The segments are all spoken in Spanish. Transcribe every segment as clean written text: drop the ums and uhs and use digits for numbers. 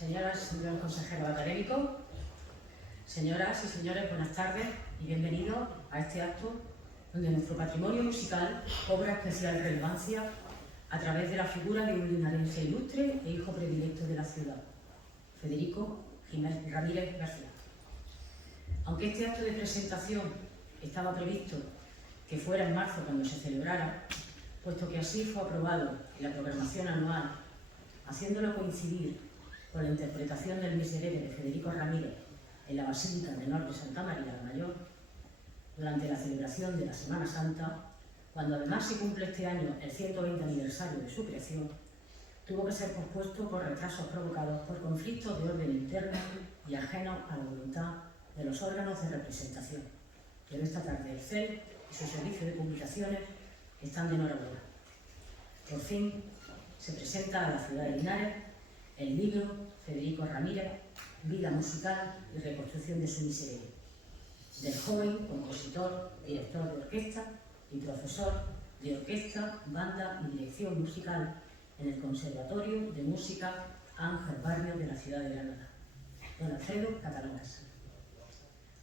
Señoras y señores consejeros académicos, señoras y señores, buenas tardes y bienvenidos a este acto donde nuestro patrimonio musical cobra especial relevancia a través de la figura de un linarense ilustre e hijo predilecto de la ciudad, Federico Jiménez Ramírez García. Aunque este acto de presentación estaba previsto que fuera en marzo cuando se celebrara, puesto que así fue aprobado en la programación anual, haciéndolo coincidir con la interpretación del Miserere de Federico Ramírez en la Basílica Menor de Santa María la Mayor, durante la celebración de la Semana Santa, cuando además se cumple este año el 120 aniversario de su creación, tuvo que ser pospuesto por retrasos provocados por conflictos de orden interno y ajenos a la voluntad de los órganos de representación. Pero esta tarde el CEL y su servicio de publicaciones están de enhorabuena. Por fin se presenta a la ciudad de Linares el libro Federico Ramírez, Vida musical y reconstrucción de su miserere, del joven compositor, director de orquesta y profesor de orquesta, banda y dirección musical en el Conservatorio de Música Ángel Barrio de la ciudad de Granada, don Alfredo Catalán Casado.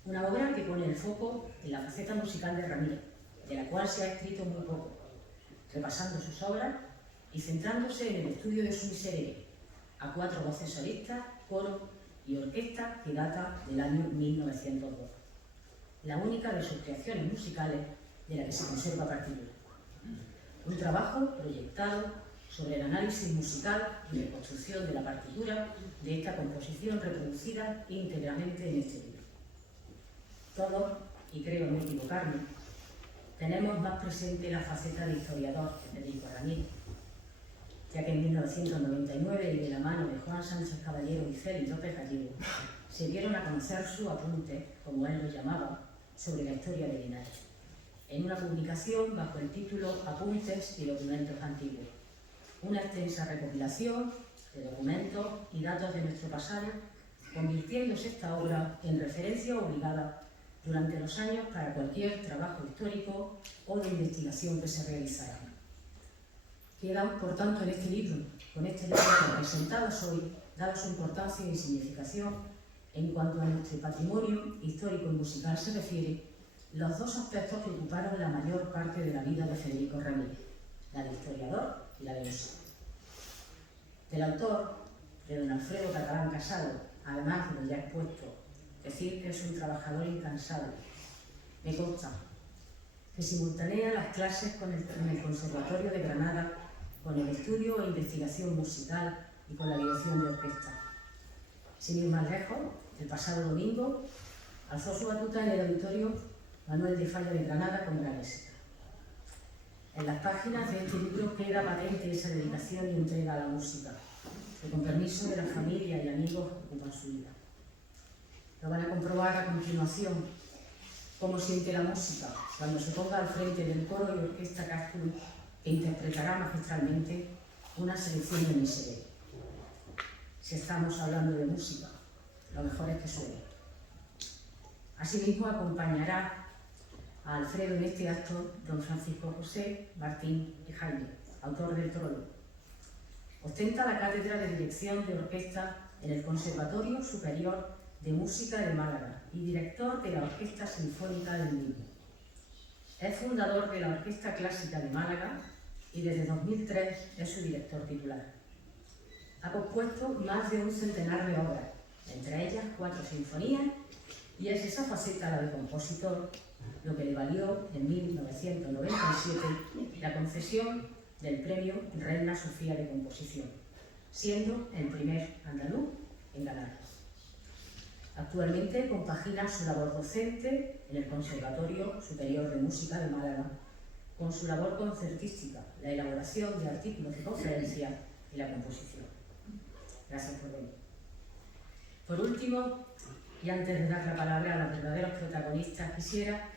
Una obra que pone el foco en la faceta musical de Ramírez, de la cual se ha escrito muy poco, repasando sus obras y centrándose en el estudio de su miserere, a 4 voces solistas, coro y orquesta que data del año 1902, la única de sus creaciones musicales de la que se conserva partitura. Un trabajo proyectado sobre el análisis musical y reconstrucción de la partitura de esta composición reproducida íntegramente en este libro. Todos, y creo no equivocarme, tenemos más presente la faceta de historiador de Federico Ramírez, ya que en 1999, y de la mano de Juan Sánchez Caballero y Félix López Gallego, se dieron a conocer sus apuntes, como él los llamaba, sobre la historia de Linares, en una publicación bajo el título Apuntes y documentos antiguos, una extensa recopilación de documentos y datos de nuestro pasado, convirtiéndose esta obra en referencia obligada durante los años para cualquier trabajo histórico o de investigación que se realizara. Queda, por tanto, en este libro, con este libro presentados hoy, dada su importancia y significación en cuanto a nuestro patrimonio histórico y musical se refiere, los dos aspectos que ocuparon la mayor parte de la vida de Federico Ramírez, la de historiador y la de músico. Del autor, de don Alfredo Catalán Casado, además de lo ya expuesto, decir que es un trabajador incansable. Me consta que simultanea las clases en el Conservatorio de Granada con el estudio e investigación musical y con la dirección de orquesta. Sin ir más lejos, el pasado domingo alzó su batuta en el auditorio Manuel de Falla de Granada con gran éxito. En las páginas de este libro queda patente esa dedicación y entrega a la música, que con permiso de la familia y amigos ocupan su vida. Lo van a comprobar a continuación cómo siente la música cuando se ponga al frente del coro y orquesta Castrum, que interpretará magistralmente una selección de miserere. Si estamos hablando de música, lo mejor es que suene. Asimismo, acompañará a Alfredo en este acto don Francisco José Martín y Jaime, autor del Trollo. Ostenta la cátedra de dirección de orquesta en el Conservatorio Superior de Música de Málaga y director de la Orquesta Sinfónica del mismo. Es fundador de la Orquesta Clásica de Málaga y desde 2003 es su director titular. Ha compuesto más de un centenar de obras, entre ellas 4 sinfonías, y es esa faceta, la de compositor, lo que le valió en 1997 la concesión del premio Reina Sofía de Composición, siendo el primer andaluz en ganarlo. Actualmente compagina su labor docente en el Conservatorio Superior de Música de Málaga con su labor concertística, la elaboración de artículos de conferencia y la composición. Gracias por venir. Por último, y antes de dar la palabra a los verdaderos protagonistas, quisiera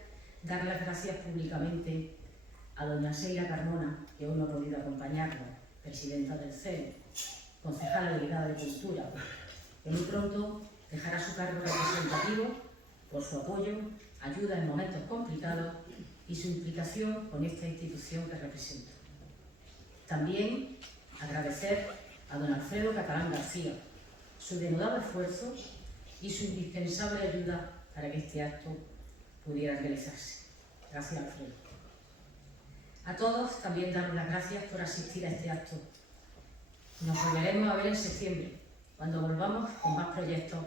dar las gracias públicamente a doña Seila Carmona, que hoy no ha podido acompañarnos, presidenta del CEL, concejala delegada de Cultura, que muy pronto dejará su cargo representativo por su apoyo, ayuda en momentos complicados y su implicación con esta institución que representa. También agradecer a don Alfredo Catalán García, su denodado esfuerzo y su indispensable ayuda para que este acto pudiera realizarse. Gracias, Alfredo. A todos también daros las gracias por asistir a este acto. Nos volveremos a ver en septiembre, cuando volvamos con más proyectos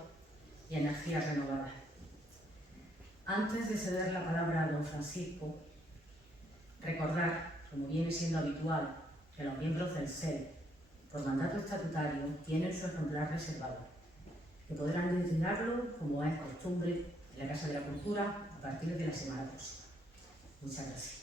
y energías renovadas. Antes de ceder la palabra a don Francisco, recordar, como viene siendo habitual, que los miembros del CEL, por mandato estatutario, tienen su ejemplar reservado, que podrán retirarlo, como es costumbre, en la Casa de la Cultura a partir de la semana próxima. Muchas gracias.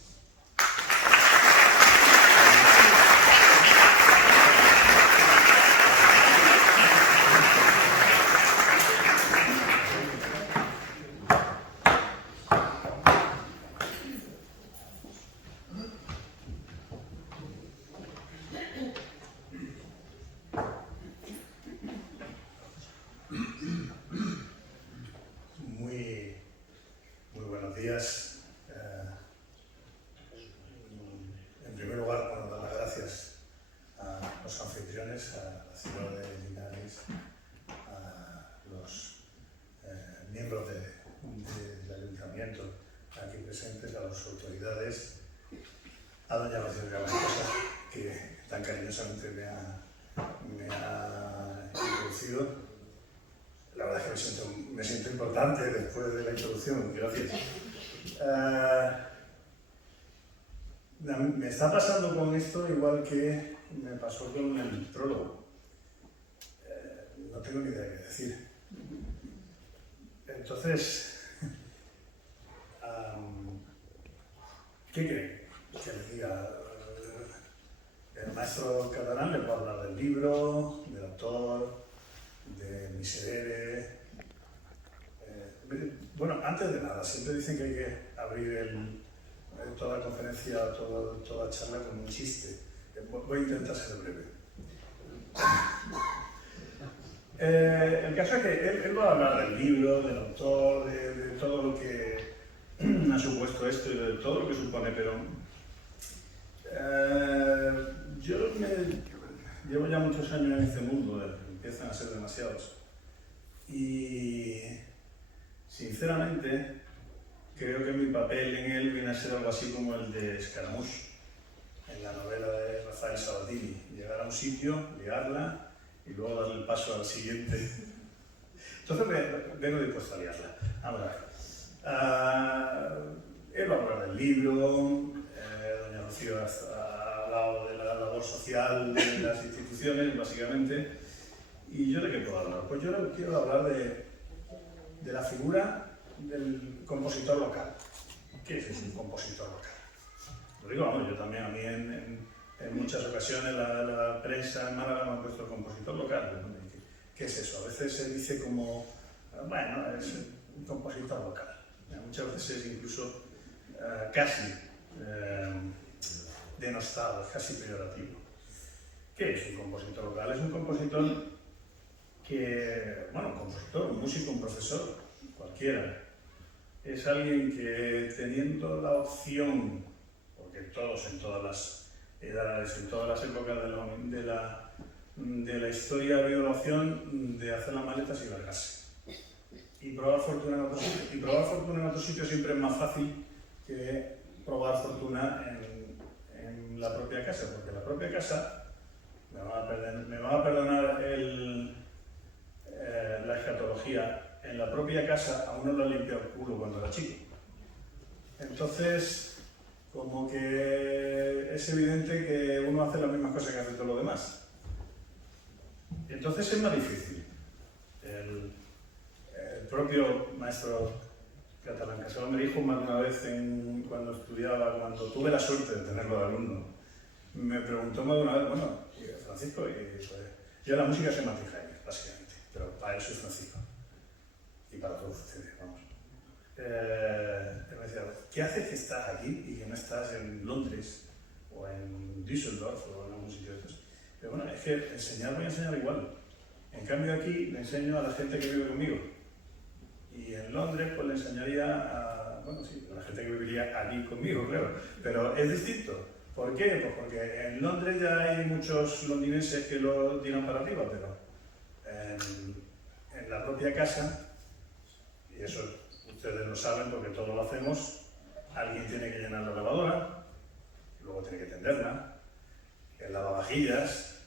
Muy buenos días. En primer lugar, bueno, dar las gracias a los anfitriones, a la ciudad de Linares, a los miembros del ayuntamiento aquí presentes, a las autoridades, a doña Rocío García, que tan cariñosamente me ha introducido. La verdad es que me siento importante después de la introducción, gracias. Me está pasando con esto igual que me pasó con el prólogo. No tengo ni idea de qué decir. Entonces, ¿qué creen que les diga? El maestro catalán le puede hablar del libro, del autor, de Miserere. Bueno, antes de nada, siempre dicen que hay que abrir toda conferencia, toda charla con un chiste. Voy a intentar ser breve. El caso es que él va a hablar del libro, del autor, de todo lo que ha supuesto esto y de todo lo que supone, pero yo llevo ya muchos años en este mundo, empiezan a ser demasiados, y sinceramente creo que mi papel en él viene a ser algo así como el de Scaramouche, en la novela de Rafael Sabatini: llegar a un sitio, liarla y luego darle el paso al siguiente. Entonces vengo dispuesto a liarla. Ahora, él va a hablar del libro, doña Rocío ha hablado de la labor social de las instituciones, básicamente. ¿Y yo de qué puedo hablar? Pues yo quiero hablar de la figura del compositor local. ¿Qué es un compositor local? Lo digo, vamos, yo también, a mí en muchas ocasiones la prensa en Málaga me ha puesto compositor local. ¿Qué es eso? A veces se dice como, bueno, es un compositor local. Muchas veces es incluso casi denostado, casi peyorativo. ¿Qué es un compositor local? Es un compositor que, bueno, un compositor, un músico, un profesor, cualquiera. Es alguien que, teniendo la opción, porque todos en todas las edades, en todas las épocas de la historia ha habido la opción de hacer las maletas y largarse. Y probar fortuna en otro sitio. Y probar fortuna en otro sitio siempre es más fácil que probar fortuna en la propia casa, porque la propia casa, me van a perdonar la escatología, en la propia casa a uno lo ha limpiado el culo cuando era chico. Entonces, como que es evidente que uno hace las mismas cosas que hace todo lo demás. Entonces es más difícil. El propio maestro catalán Casado me dijo más de una vez cuando estudiaba, cuando tuve la suerte de tenerlo de alumno, me preguntó más de una vez, bueno, Francisco, yo la música soy Martín Jaime, básicamente, pero para él soy Francisco. Y para todos ustedes, vamos. Él me decía, ¿qué haces que estás aquí y que no estás en Londres o en Düsseldorf o en algún sitio de estos? Pero bueno, es que enseñar voy a enseñar igual. En cambio aquí le enseño a la gente que vive conmigo. Y en Londres pues le enseñaría a, bueno, sí, a la gente que viviría aquí conmigo, claro. Pero es distinto. ¿Por qué? Pues porque en Londres ya hay muchos londinenses que lo tiran para arriba, pero en la propia casa, y eso ustedes lo saben porque todos lo hacemos, alguien tiene que llenar la lavadora, luego tiene que tenderla, el lavavajillas,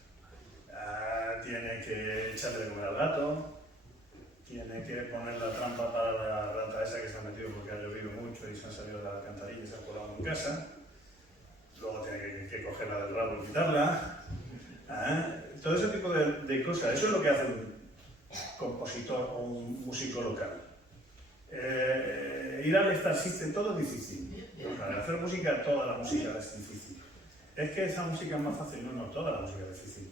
tiene que echarle de comer al gato, tiene que poner la trampa para la rata esa que se ha metido porque ha llovido mucho y se han salido de la alcantarilla y se ha colado en casa, luego tiene que cogerla del rabo y quitarla, todo ese tipo de cosas. Eso es lo que hace un compositor o un músico local. Ir al Star System todo es difícil. Para hacer música, toda la música es difícil. Es que esa música es más fácil, no, toda la música es difícil.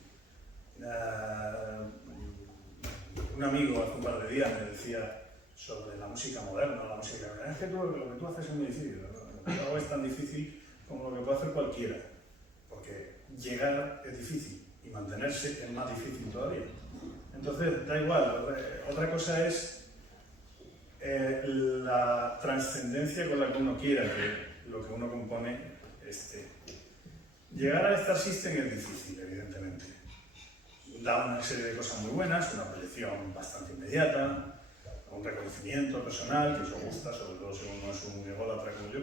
Un amigo hace un par de días me decía sobre la música moderna, la música... Es que lo que tú haces es muy difícil, lo que yo hago es tan difícil como lo que puede hacer cualquiera, porque llegar es difícil y mantenerse es más difícil todavía. Entonces, da igual, otra cosa es la trascendencia con la que uno quiera que lo que uno compone esté. Llegar a Star System es difícil, evidentemente. Da una serie de cosas muy buenas, una proyección bastante inmediata, un reconocimiento personal, que eso gusta, sobre todo si uno es un ególatra como yo.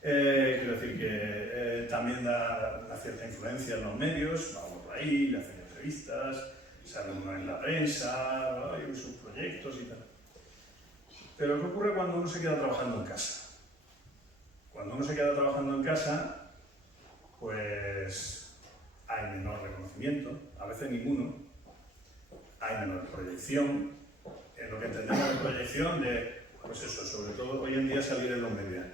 Quiero decir que también da una cierta influencia en los medios, vamos por ahí, le hacen entrevistas, sale uno en la prensa, hay sus proyectos y tal. Pero ¿qué ocurre cuando uno se queda trabajando en casa? Cuando uno se queda trabajando en casa, pues hay menor reconocimiento, a veces ninguno, hay menor proyección, en lo que entendemos de proyección de, pues eso, sobre todo hoy en día salir en los medios.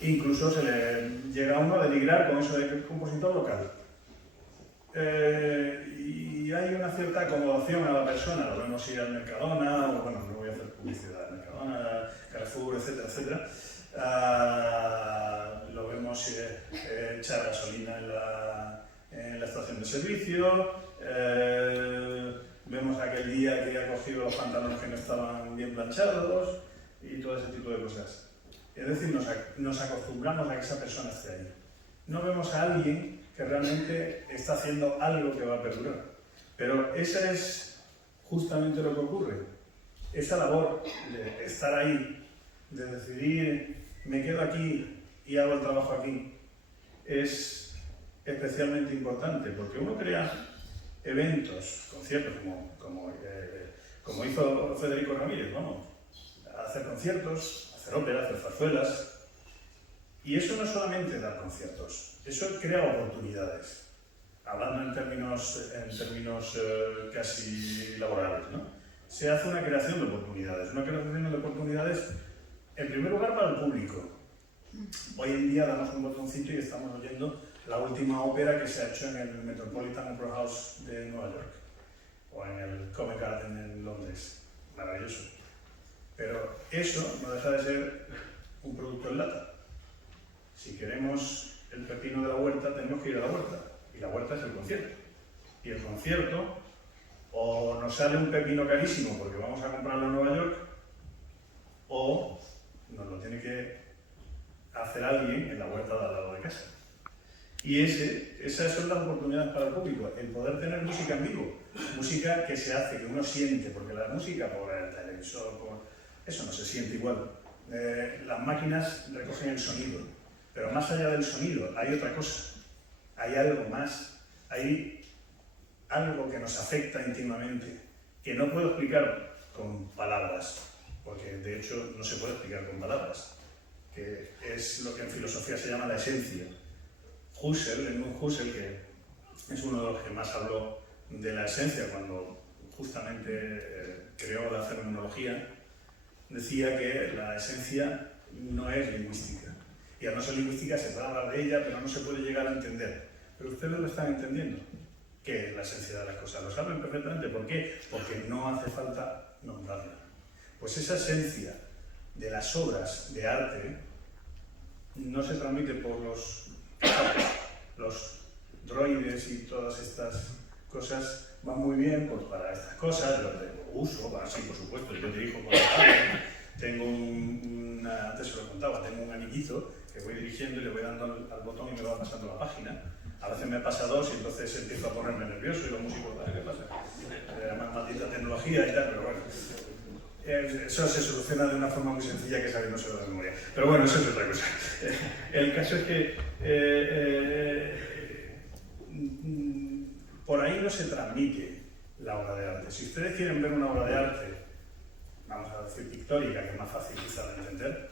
Incluso se le llega a uno a denigrar con eso de compositor local. Y hay una cierta acomodación a la persona, lo vemos ir al Mercadona, o bueno, no voy a hacer publicidad, Mercadona, Carrefour, etcétera, etcétera. Lo vemos echar gasolina en la estación de servicio, vemos aquel día que ha cogido los pantalones que no estaban bien planchados y todo ese tipo de cosas. Es decir, nos acostumbramos a que esa persona esté ahí. No vemos a alguien que realmente está haciendo algo que va a perdurar. Pero eso es justamente lo que ocurre. Esa labor de estar ahí, de decidir, me quedo aquí y hago el trabajo aquí, es especialmente importante, porque uno crea eventos, conciertos, como hizo Federico Ramírez, vamos, hacer conciertos, hacer ópera, hacer zarzuelas, y eso no es solamente dar conciertos, eso crea oportunidades, hablando en términos casi laborales, ¿no? Se hace una creación de oportunidades, en primer lugar para el público. Hoy en día damos un botoncito y estamos oyendo la última ópera que se ha hecho en el Metropolitan Opera House de Nueva York o en el Covent Garden en Londres. Maravilloso. Pero eso no deja de ser un producto en lata. Si queremos el pepino de la huerta, tenemos que ir a la huerta. Y la huerta es el concierto. Y el concierto, o nos sale un pepino carísimo porque vamos a comprarlo en Nueva York, o nos lo tiene que hacer alguien en la huerta de al lado de casa. Y esas son las oportunidades para el público, el poder tener música en vivo, música que se hace, que uno siente, porque la música por el televisor, eso no se siente igual. Las máquinas recogen el sonido, pero más allá del sonido hay otra cosa, hay algo más, hay algo que nos afecta íntimamente, que no puedo explicar con palabras, porque de hecho no se puede explicar con palabras, que es lo que en filosofía se llama la esencia. Edmund Husserl, que es uno de los que más habló de la esencia cuando justamente creó la fenomenología, decía que la esencia no es lingüística. Y al no ser lingüística se puede hablar de ella, pero no se puede llegar a entender. Pero ustedes lo están entendiendo. ¿Qué es la esencia de las cosas? Lo saben perfectamente. ¿Por qué? Porque no hace falta nombrarla. Pues esa esencia de las obras de arte no se transmite por los droides y todas estas cosas. Van muy bien pues, para estas cosas, yo tengo uso, para sí, por supuesto, yo dirijo con la arte. Tengo antes se lo contaba, tengo un anillito que voy dirigiendo y le voy dando al botón y me va pasando la página. A veces me pasa dos y entonces empiezo a ponerme nervioso y los músicos, ¿qué pasa? llaman maldita tecnología y tal, pero bueno. Eso se soluciona de una forma muy sencilla que sabiéndose de memoria. Pero bueno, eso es otra cosa. El caso es que por ahí no se transmite la obra de arte. Si ustedes quieren ver una obra de arte, vamos a decir pictórica, que es más fácil quizá de entender,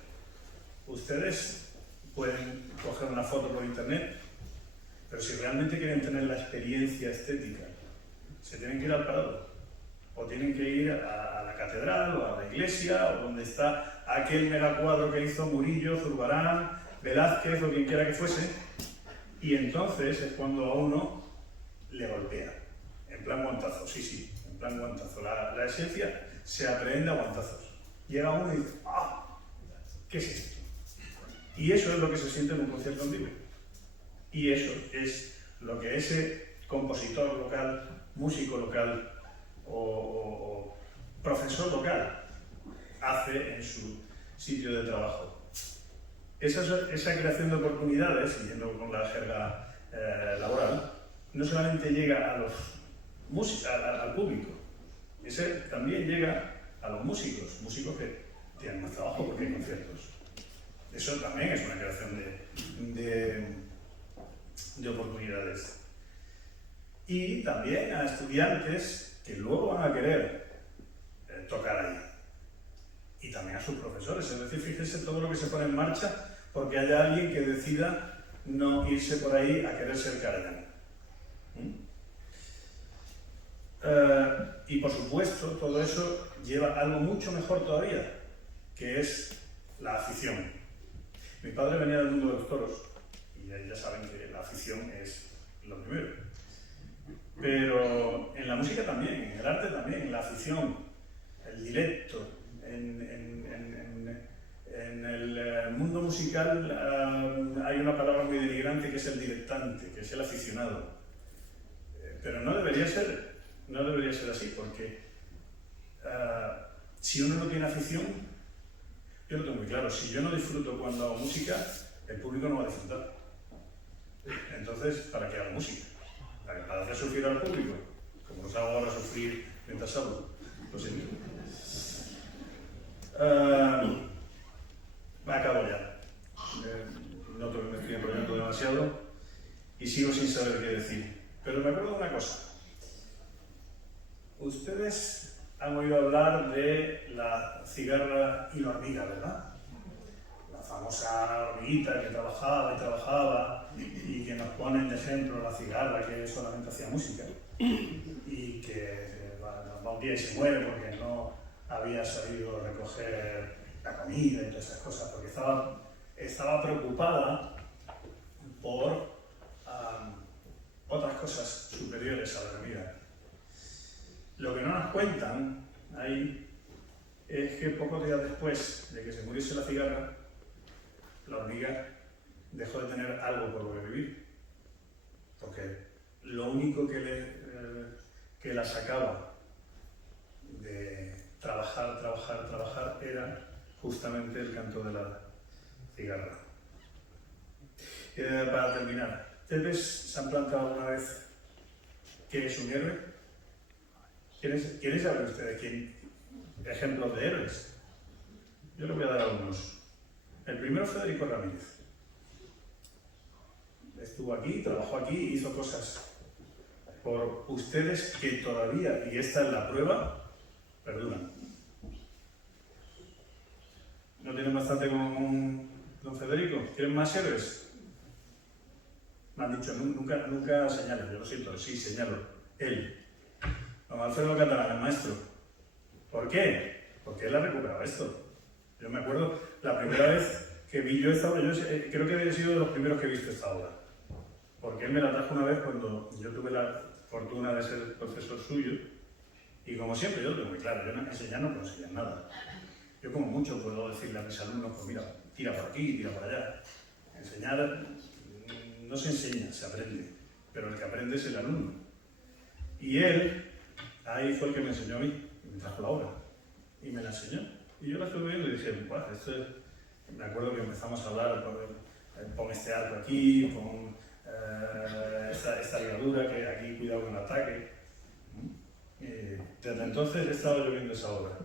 ustedes pueden coger una foto por internet, pero si realmente quieren tener la experiencia estética, se tienen que ir al Prado, o tienen que ir a la catedral, o a la iglesia, o donde está aquel megacuadro que hizo Murillo, Zurbarán, Velázquez, o quien quiera que fuese, y entonces es cuando a uno le golpea, en plan guantazo, sí, en plan guantazo. La esencia se aprende a guantazos. Llega uno y dice, ¡ah! ¿Qué es esto? Y eso es lo que se siente en un concierto en vivo. Y eso es lo que ese compositor local, músico local o profesor local hace en su sitio de trabajo. Esa creación de oportunidades, siguiendo con la jerga laboral, no solamente llega a los al público, ese también llega a los músicos que tienen más trabajo porque hay conciertos. Eso también es una creación de oportunidades. Y también a estudiantes que luego van a querer tocar ahí. Y también a sus profesores. Es decir, fíjense todo lo que se pone en marcha porque haya alguien que decida no irse por ahí a querer ser cardenal. Y por supuesto, todo eso lleva algo mucho mejor todavía, que es la afición. Mi padre venía del mundo de los toros, y ya saben que la afición es lo primero. Pero en la música también, en el arte también, la afición, el directo, en el mundo musical hay una palabra muy denigrante que es el dilettante, que es el aficionado. Pero no debería ser así, porque si uno no tiene afición, yo lo tengo muy claro, si yo no disfruto cuando hago música, el público no va a disfrutar. Entonces, ¿para qué hago música? ¿Para hacer sufrir al público? Como los hago ahora sufrir mientras hablo. Lo siento. Acabo ya. Noto que me estoy enrollando demasiado y sigo sin saber qué decir. Pero me acuerdo de una cosa. Ustedes han oído hablar de la cigarra y la hormiga, ¿verdad? La famosa hormiguita que trabajaba y que nos ponen de ejemplo la cigarra que solamente hacía música y que va un día y se muere porque no había sabido recoger la comida y todas esas cosas, porque estaba preocupada por otras cosas superiores a la comida. Lo que no nos cuentan ahí es que pocos días después de que se muriese la cigarra, la hormiga dejó de tener algo por lo que vivir, porque lo único que la sacaba de trabajar era justamente el canto de la cigarra. Para terminar, ¿ustedes se han planteado alguna vez qué es un héroe? ¿Quieren saber ustedes ejemplos de héroes? Yo les voy a dar algunos. El primero, Federico Ramírez. Estuvo aquí, trabajó aquí, hizo cosas por ustedes que todavía, y esta es la prueba, perduran. ¿No tienen bastante con don Federico? ¿Quieren más héroes? Me han dicho, nunca señalo, yo lo siento, sí, señalo. Él. Don Alfredo Catalán, el maestro. ¿Por qué? Porque él ha recuperado esto. Yo me acuerdo la primera vez que vi yo esta obra, creo que había sido de los primeros que he visto esta obra. Porque él me la trajo una vez cuando yo tuve la fortuna de ser profesor suyo. Y como siempre, yo lo tengo muy claro, yo enseñar no puedo enseñar nada. Yo como mucho puedo decirle a mis alumnos, pues mira, tira por aquí, tira por allá. Enseñar no se enseña, se aprende. Pero el que aprende es el alumno. Y él, ahí fue el que me enseñó a mí, me trajo la obra. Y me la enseñó. Y yo la estuve viendo y dije, bueno, me acuerdo que empezamos a hablar, pon este arco aquí, pon esta ligadura, que aquí cuidado con el ataque. Desde entonces he estado lloviendo esa obra.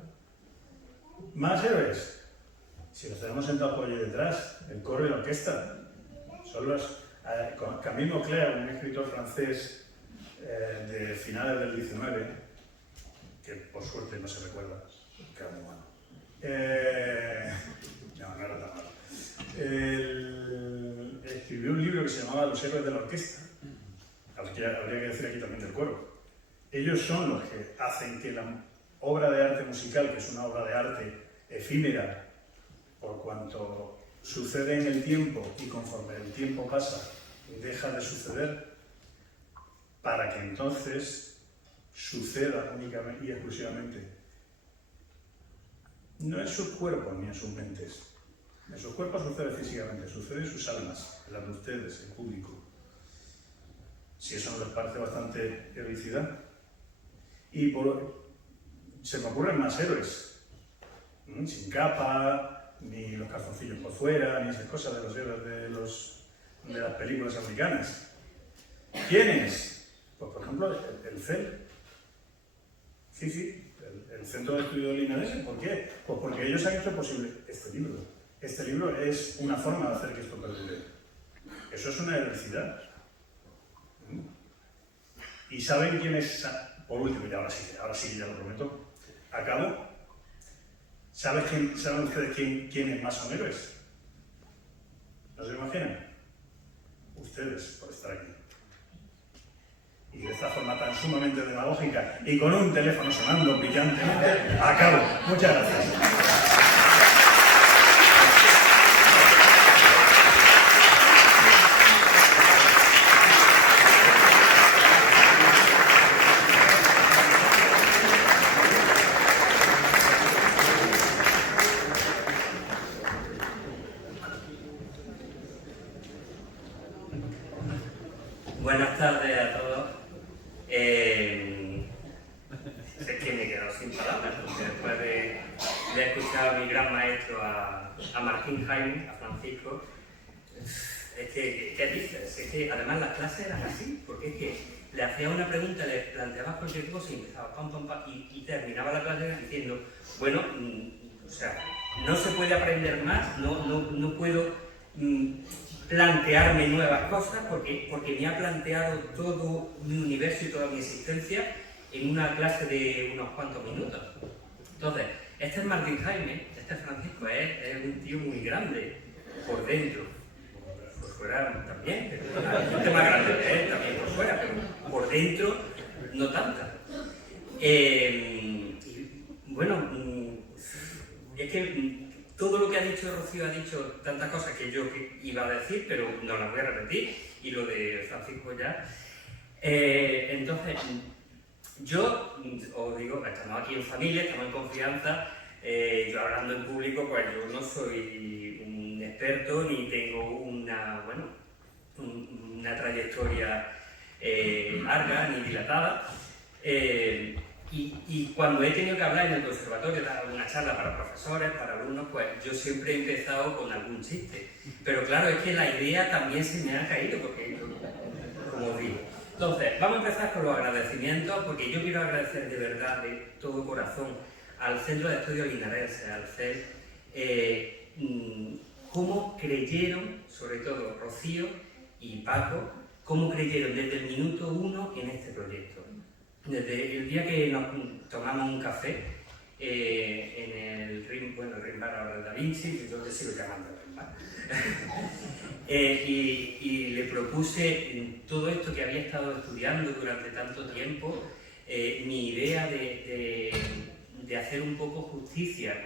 ¿Más héroes? Si los tenemos sentados por allí detrás, el coro y la orquesta. Son los... Camille Maupin, un escritor francés de finales del 19, que por suerte no se recuerda, que era muy malo. No era tan malo. Escribió un libro que se llamaba Los héroes de la orquesta. Habría que decir aquí también del coro. Ellos son los que hacen que la obra de arte musical, que es una obra de arte efímera, por cuanto sucede en el tiempo y conforme el tiempo pasa, deja de suceder, para que entonces suceda únicamente y exclusivamente, no en sus cuerpos ni en sus mentes. En sus cuerpos sucede físicamente, sucede en sus almas, en las de ustedes, el público. Si eso no les parece bastante heroicidad. Y se me ocurren más héroes, sin capa, ni los calzoncillos por fuera, ni esas cosas de los héroes de las películas americanas. ¿Quiénes? Pues por ejemplo el CEL. Sí, el Centro de Estudio Linares. ¿Por qué? Pues porque ellos han hecho posible este libro. Este libro es una forma de hacer que esto perdure. Eso es una heroicidad. ¿Y saben quién es? Por último, y ahora sí, ya lo prometo, acabo. ¿Saben ustedes quiénes más son héroes? ¿No se lo imaginan? Ustedes, por estar aquí. Y de esta forma tan sumamente demagógica y con un teléfono sonando brillantemente, acabo. Muchas gracias. Buenas tardes a todos. Es que me he quedado sin palabras, porque después de escuchar a mi gran maestro, a Martín Jaime, a Francisco, es que, ¿qué dices? Es que además las clases eran así, porque es que le hacías una pregunta, le planteabas cualquier cosa y empezaba pam, pam, pam, y terminaba la clase diciendo, bueno, o sea, no se puede aprender más, no puedo plantearme nuevas cosas porque me ha planteado todo mi universo y toda mi existencia en una clase de unos cuantos minutos. Entonces, este es Martín Jaime, este es Francisco, es un tío muy grande por dentro, por fuera también, pero hay gente más grande que él también por fuera, pero por dentro no tanta. Y bueno, es que todo lo que ha dicho Rocío ha dicho tantas cosas que yo iba a decir, pero no las voy a repetir, y lo de Francisco ya. Entonces, yo os digo, estamos aquí en familia, estamos en confianza, yo hablando en público, pues yo no soy un experto ni tengo una trayectoria larga ni dilatada. Y cuando he tenido que hablar en el conservatorio, dar alguna charla para profesores, para alumnos, pues yo siempre he empezado con algún chiste. Pero claro, es que la idea también se me ha caído, porque, como os digo. Entonces, vamos a empezar con los agradecimientos, porque yo quiero agradecer de verdad, de todo corazón, al Centro de Estudios Linarenses, al CEL, cómo creyeron, sobre todo Rocío y Paco, cómo creyeron desde el minuto 1 en este proyecto. Desde el día que nos tomamos un café en el Rim Bar ahora de Da Vinci, yo le sigo llamando Rim Bar, y le propuse todo esto que había estado estudiando durante tanto tiempo, mi idea de hacer un poco justicia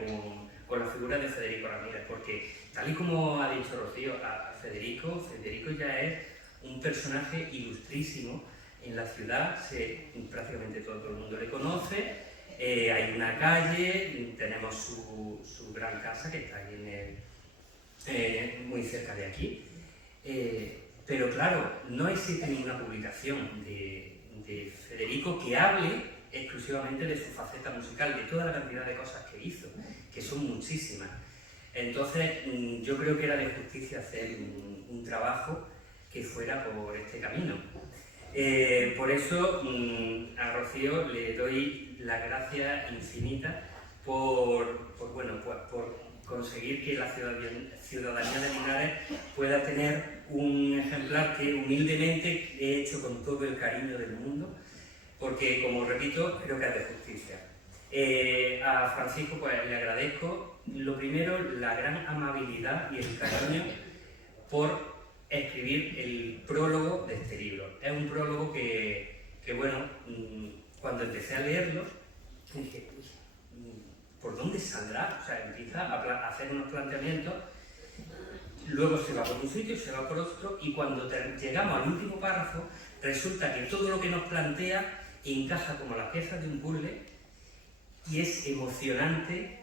con la figura de Federico Ramírez, porque tal y como ha dicho Rocío, a Federico ya es un personaje ilustrísimo. En la ciudad prácticamente todo el mundo le conoce, hay una calle, tenemos su gran casa que está ahí muy cerca de aquí, pero claro, no existe ninguna publicación de Federico que hable exclusivamente de su faceta musical, de toda la cantidad de cosas que hizo, que son muchísimas. Entonces yo creo que era de justicia hacer un trabajo que fuera por este camino. Por eso a Rocío le doy las gracias infinitas por conseguir que la ciudadanía de Linares pueda tener un ejemplar que humildemente he hecho con todo el cariño del mundo, porque, como repito, creo que es de justicia. A Francisco pues le agradezco, lo primero, la gran amabilidad y el cariño por escribir el prólogo de este libro. Es un prólogo que bueno, cuando empecé a leerlo, dije, ¿por dónde saldrá? O sea, empieza a hacer unos planteamientos, luego se va por un sitio, se va por otro, y cuando llegamos al último párrafo, resulta que todo lo que nos plantea encaja como las piezas de un puzzle y es emocionante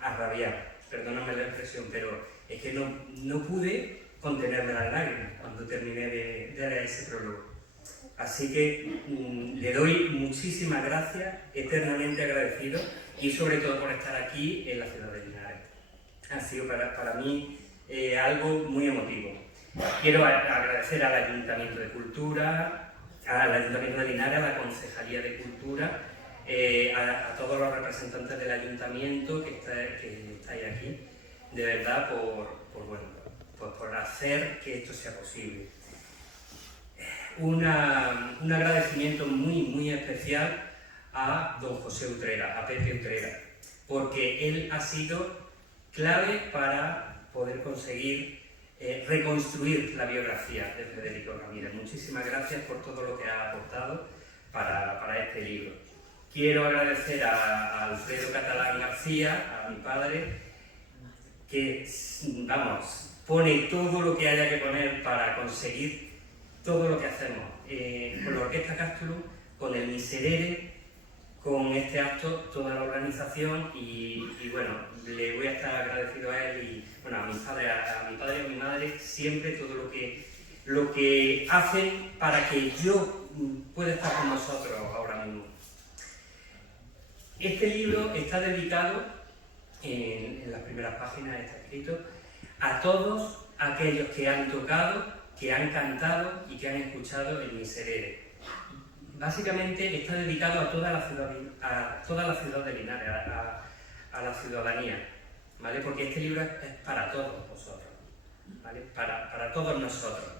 a rabiar. Perdóname la expresión, pero es que no pude contenerme las lágrimas cuando terminé de leer ese prólogo. Así que le doy muchísimas gracias, eternamente agradecido, y sobre todo por estar aquí en la ciudad de Linares. Ha sido para mí algo muy emotivo. Quiero agradecer al Ayuntamiento de Cultura, al Ayuntamiento de Linares, a la Concejalía de Cultura, a todos los representantes del Ayuntamiento que estáis aquí, de verdad, por hacer que esto sea posible. Un agradecimiento muy especial a don José Utrera, a Pepe Utrera, porque él ha sido clave para poder conseguir reconstruir la biografía de Federico Ramírez. Muchísimas gracias por todo lo que ha aportado para este libro. Quiero agradecer a Alfredo Catalán García, a mi padre, que, vamos, pone todo lo que haya que poner para conseguir todo lo que hacemos. Con la Orquesta Castulum, con el Miserere, con este acto, toda la organización, y bueno, le voy a estar agradecido a él y bueno, a mi padre y a mi madre, siempre todo lo que hacen para que yo pueda estar con vosotros ahora mismo. Este libro está dedicado, en las primeras páginas está escrito, a todos aquellos que han tocado, que han cantado y que han escuchado el Miserere. Básicamente está dedicado a toda la ciudad de Linares, a la ciudadanía, ¿vale? Porque este libro es para todos vosotros, ¿vale? Para todos nosotros.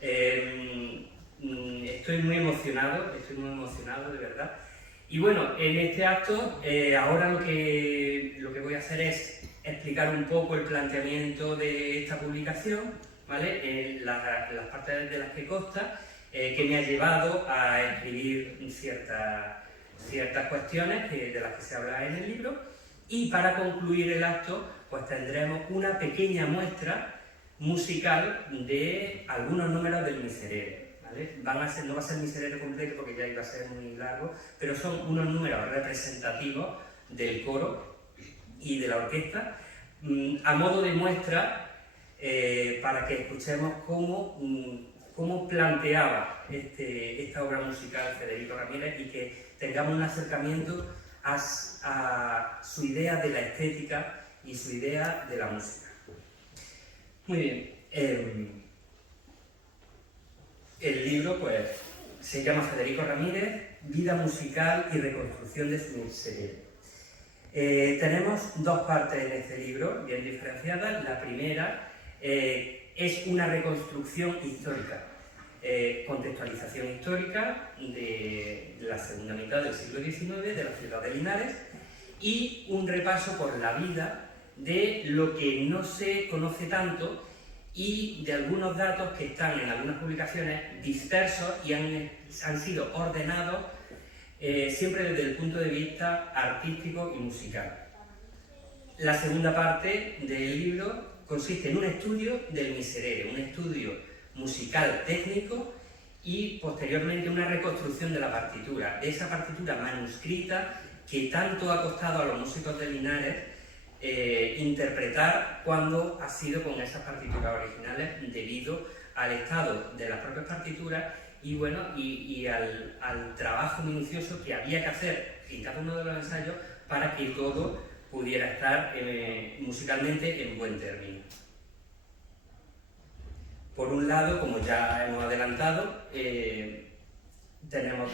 Estoy muy emocionado de verdad. Y bueno, en este acto, ahora lo que voy a hacer es explicar un poco el planteamiento de esta publicación, ¿vale? Las partes de las que consta, que me ha llevado a escribir ciertas cuestiones de las que se habla en el libro, y para concluir el acto pues tendremos una pequeña muestra musical de algunos números del Miserere, ¿vale? No va a ser el Miserere completo porque ya iba a ser muy largo, pero son unos números representativos del coro y de la orquesta, a modo de muestra, para que escuchemos cómo planteaba esta obra musical Federico Ramírez, y que tengamos un acercamiento a su idea de la estética y su idea de la música. Muy bien. El libro pues se llama Federico Ramírez, vida musical y reconstrucción de su Miserere. Tenemos dos partes en este libro, bien diferenciadas. La primera es una reconstrucción histórica, contextualización histórica de la segunda mitad del siglo XIX de la ciudad de Linares, y un repaso por la vida de lo que no se conoce tanto y de algunos datos que están en algunas publicaciones dispersos y han sido ordenados siempre desde el punto de vista artístico y musical. La segunda parte del libro consiste en un estudio del Miserere, un estudio musical técnico, y posteriormente una reconstrucción de la partitura, de esa partitura manuscrita que tanto ha costado a los músicos de Linares interpretar cuando ha sido con esas partituras originales, debido al estado de las propias partituras y, bueno, y al trabajo minucioso que había que hacer en cada uno de los ensayos para que todo pudiera estar musicalmente en buen término. Por un lado, como ya hemos adelantado, tenemos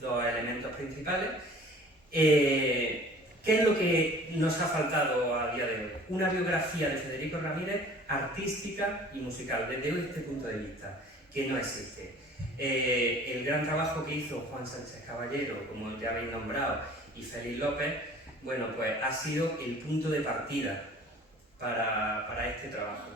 dos elementos principales. ¿Qué es lo que nos ha faltado a día de hoy? Una biografía de Federico Ramírez artística y musical, desde este punto de vista, que no existe. El gran trabajo que hizo Juan Sánchez Caballero, como ya habéis nombrado, y Félix López, bueno, pues ha sido el punto de partida para este trabajo.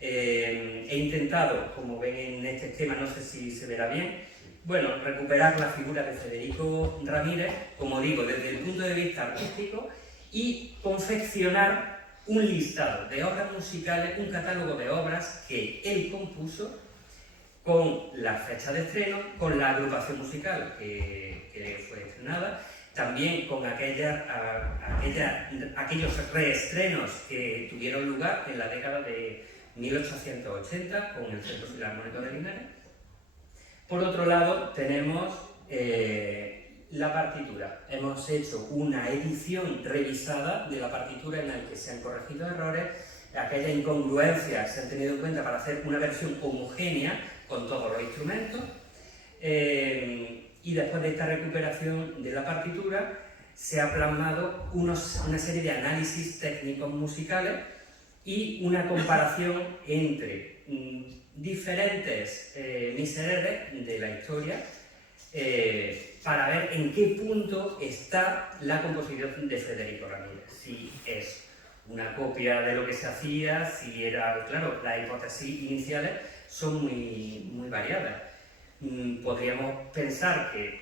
He intentado, como ven en este esquema, no sé si se verá bien, bueno, recuperar la figura de Federico Ramírez, como digo, desde el punto de vista artístico, y confeccionar un listado de obras musicales, un catálogo de obras que él compuso, con la fecha de estreno, con la agrupación musical que fue estrenada, también con aquellos reestrenos que tuvieron lugar en la década de 1880 con el Centro Filarmónico de Linares. Por otro lado, tenemos la partitura. Hemos hecho una edición revisada de la partitura en la que se han corregido errores, aquellas incongruencias se han tenido en cuenta para hacer una versión homogénea con todos los instrumentos. Y después de esta recuperación de la partitura, se ha plasmado una serie de análisis técnicos musicales y una comparación entre diferentes misereres de la historia para ver en qué punto está la composición de Federico Ramírez. Si es una copia de lo que se hacía, si era... Claro, las hipótesis iniciales son muy variadas. Podríamos pensar que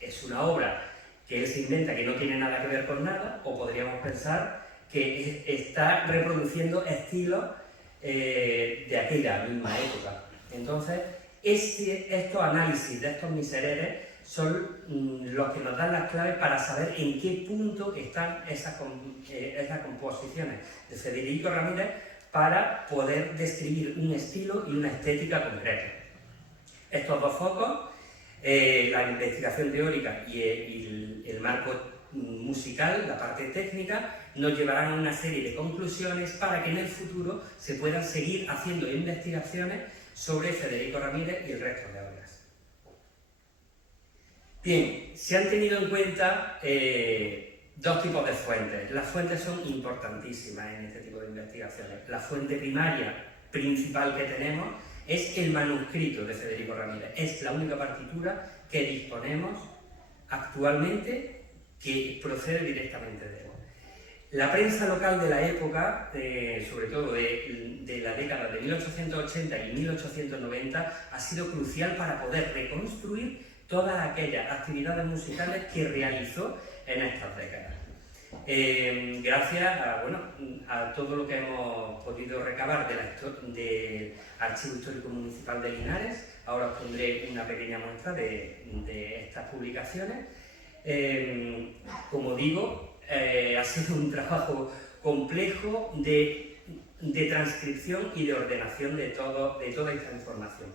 es una obra que él se inventa que no tiene nada que ver con nada, o podríamos pensar que está reproduciendo estilos de aquella misma época. Entonces, estos análisis de estos misereres son los que nos dan las claves para saber en qué punto están esas composiciones de Federico Ramírez para poder describir un estilo y una estética concreta. Estos dos focos, la investigación teórica y el marco musical, la parte técnica, nos llevarán a una serie de conclusiones para que en el futuro se puedan seguir haciendo investigaciones sobre Federico Ramírez y el resto de obras. Bien, se han tenido en cuenta dos tipos de fuentes. Las fuentes son importantísimas en este tipo de investigaciones. La fuente primaria principal que tenemos es el manuscrito de Federico Ramírez. Es la única partitura que disponemos actualmente que procede directamente de él. La prensa local de la época, sobre todo de la década de 1880 y 1890, ha sido crucial para poder reconstruir todas aquellas actividades musicales que realizó en estas décadas. Gracias a todo lo que hemos podido recabar del Archivo Histórico Municipal de Linares, ahora os pondré una pequeña muestra de estas publicaciones. Como digo, ha sido un trabajo complejo de transcripción y de ordenación de toda esta información.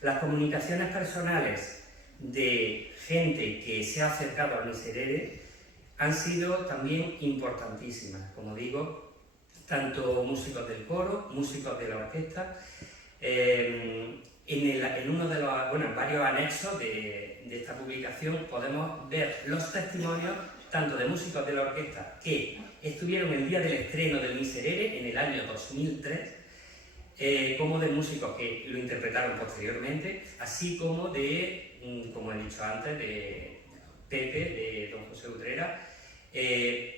Las comunicaciones personales de gente que se ha acercado al miserere han sido también importantísimas, como digo, tanto músicos del coro, músicos de la orquesta. En uno de los varios anexos de esta publicación podemos ver los testimonios tanto de músicos de la orquesta que estuvieron el día del estreno del Miserere en el año 2003, como de músicos que lo interpretaron posteriormente, así como de, como he dicho antes, de Pepe, de don José Utrera,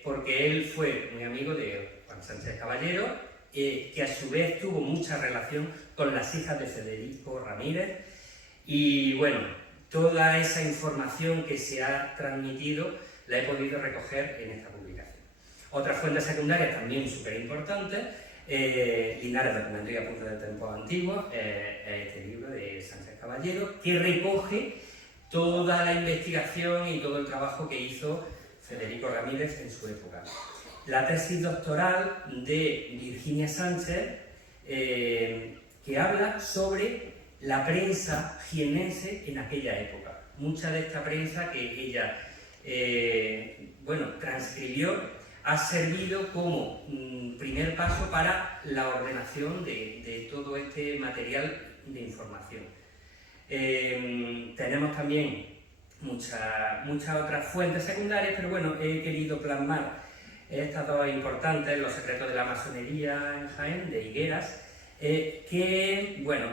porque él fue muy amigo de Juan Sánchez Caballero, que a su vez tuvo mucha relación con las hijas de Federico Ramírez, y bueno, toda esa información que se ha transmitido la he podido recoger en esta publicación. Otras fuentes secundarias también súper importantes, Linares, documento y apuntes de tiempos antiguos, este libro de Sánchez Caballero, que recoge toda la investigación y todo el trabajo que hizo Federico Ramírez en su época. La tesis doctoral de Virginia Sánchez, que habla sobre la prensa jiennense en aquella época. Mucha de esta prensa que ella transcribió ha servido como primer paso para la ordenación de todo este material de información. Tenemos también muchas otras fuentes secundarias, pero bueno, he querido plasmar estas dos importantes, Los secretos de la masonería en Jaén, de Higueras, que, bueno,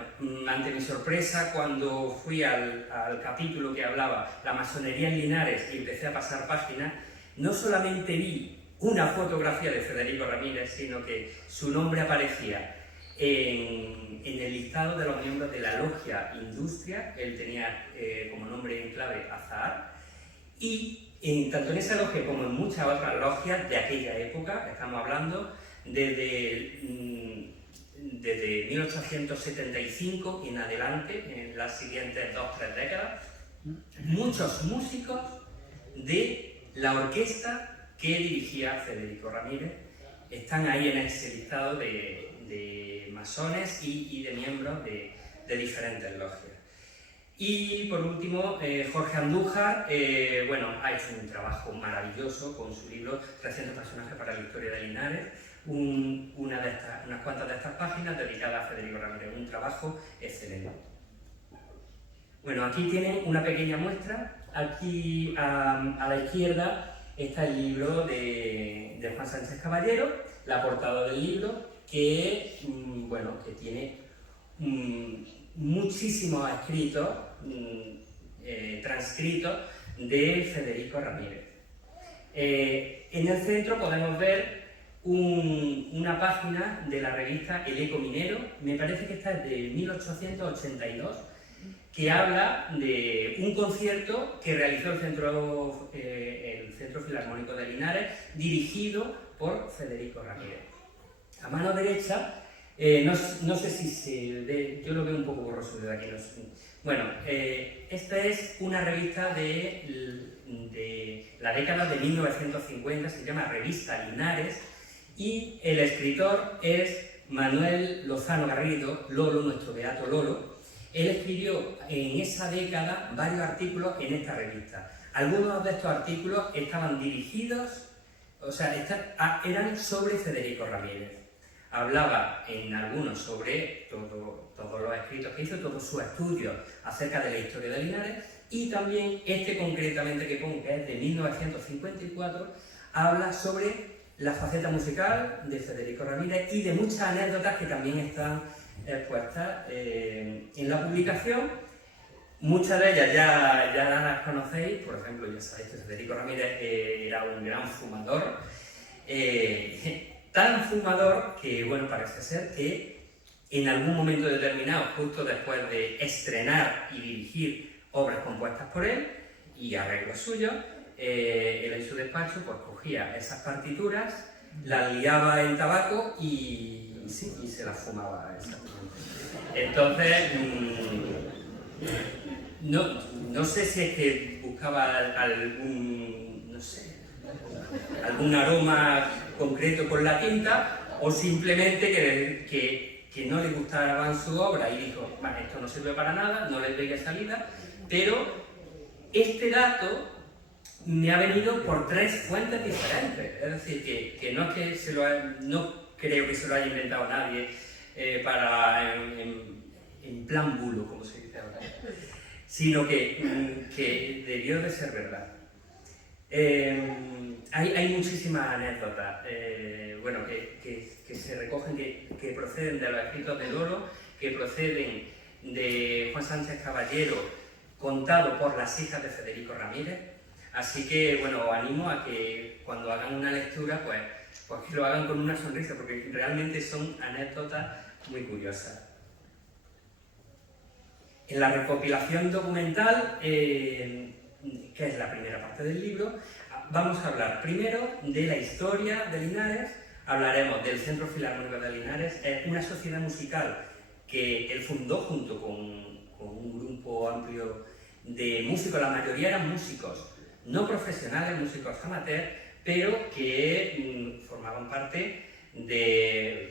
ante mi sorpresa, cuando fui al capítulo que hablaba la masonería en Linares y empecé a pasar páginas, no solamente vi una fotografía de Federico Ramírez, sino que su nombre aparecía en el listado de los miembros de la logia Industria. Él tenía como nombre en clave Azahar, y tanto en esa logia como en muchas otras logias de aquella época, estamos hablando desde 1875 en adelante, en las siguientes 2-3 décadas, muchos músicos de la orquesta que dirigía Federico Ramírez están ahí en ese listado de masones y de miembros de diferentes logias. Y por último, Jorge Andújar, bueno, ha hecho un trabajo maravilloso con su libro 300 personajes para la historia de Linares, unas cuantas de estas páginas dedicadas a Federico Ramírez, un trabajo excelente. Bueno, aquí tienen una pequeña muestra. Aquí a la izquierda está el libro de Juan Sánchez Caballero, la portada del libro, que, bueno, que tiene muchísimos escritos transcritos de Federico Ramírez. En el centro podemos ver una página de la revista El Eco Minero, me parece que esta es de 1882, que habla de un concierto que realizó el Centro Filarmónico de Linares, dirigido por Federico Ramírez. A mano derecha, no sé si se ve, yo lo veo un poco borroso desde aquí. No sé. Bueno, esta es una revista de la década de 1950, se llama Revista Linares, y el escritor es Manuel Lozano Garrido, Lolo, nuestro beato Lolo. Él escribió en esa década varios artículos en esta revista. Algunos de estos artículos estaban dirigidos, o sea, eran sobre Federico Ramírez. Hablaba en algunos sobre todos los escritos que hizo, todos sus estudios acerca de la historia de Linares, y también este concretamente que pongo, que es de 1954, habla sobre la faceta musical de Federico Ramírez y de muchas anécdotas que también están expuestas en la publicación. Muchas de ellas ya las conocéis, por ejemplo, ya sabéis que Federico Ramírez era un gran fumador, tan fumador que, bueno, parece ser que en algún momento determinado, justo después de estrenar y dirigir obras compuestas por él y arreglos suyos, él en su despacho pues cogía esas partituras, las liaba en tabaco y se las fumaba exactamente. Entonces, no sé si es que buscaba algún aroma concreto con la tinta, o simplemente que no le gustaba su obra y dijo, vale, esto no sirve para nada, no le veía salida. Pero este dato me ha venido por 3 fuentes diferentes, es decir, que no es que no creo que se lo haya inventado nadie en plan bulo, como se dice ahora, sino que debió de ser verdad. Hay muchísimas anécdotas, bueno, que se recogen, que proceden de los escritos de Lolo, que proceden de Juan Sánchez Caballero, contado por las hijas de Federico Ramírez. Así que, bueno, os animo a que cuando hagan una lectura, pues que lo hagan con una sonrisa, porque realmente son anécdotas muy curiosas. En la recopilación documental, que es la primera parte del libro, vamos a hablar primero de la historia de Linares. Hablaremos del Centro Filarmónico de Linares, es una sociedad musical que él fundó junto con un grupo amplio de músicos. La mayoría eran músicos no profesionales, músicos amateurs, pero que formaban parte de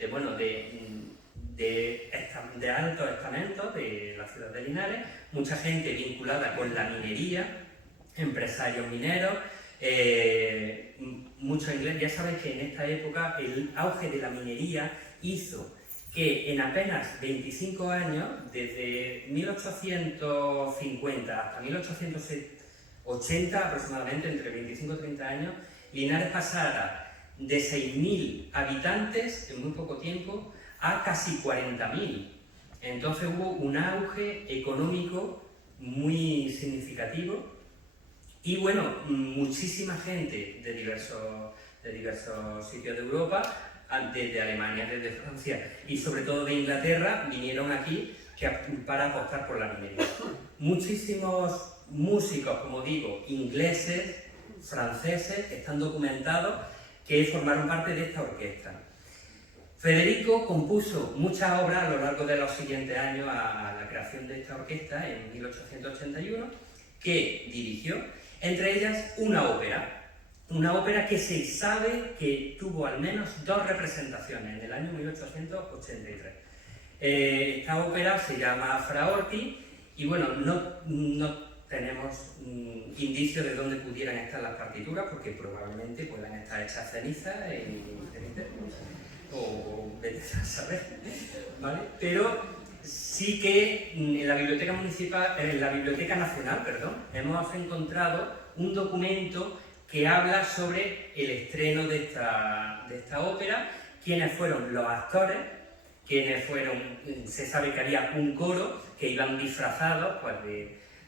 altos estamentos de la ciudad de Linares, mucha gente vinculada con la minería, empresarios mineros, mucho inglés. Ya sabéis que en esta época el auge de la minería hizo que en apenas 25 años, desde 1850 hasta 1870, 80 aproximadamente, entre 25 y 30 años, Linares pasara de 6.000 habitantes en muy poco tiempo a casi 40.000. Entonces hubo un auge económico muy significativo y bueno, muchísima gente de diversos sitios de Europa, desde Alemania, desde Francia y sobre todo de Inglaterra, vinieron aquí para apostar por la minería. Muchísimos músicos, como digo, ingleses, franceses, están documentados que formaron parte de esta orquesta. Federico compuso muchas obras a lo largo de los siguientes años a la creación de esta orquesta en 1881, que dirigió, entre ellas una ópera que se sabe que tuvo al menos 2 representaciones en el año 1883. Esta ópera se llama Fra Orti y bueno, no tenemos indicios de dónde pudieran estar las partituras porque probablemente puedan estar hechas cenizas o vete a saber, ¿vale? Pero sí que en la Biblioteca Nacional, hemos encontrado un documento que habla sobre el estreno de esta ópera, quiénes fueron los actores, se sabe que había un coro que iban disfrazados, pues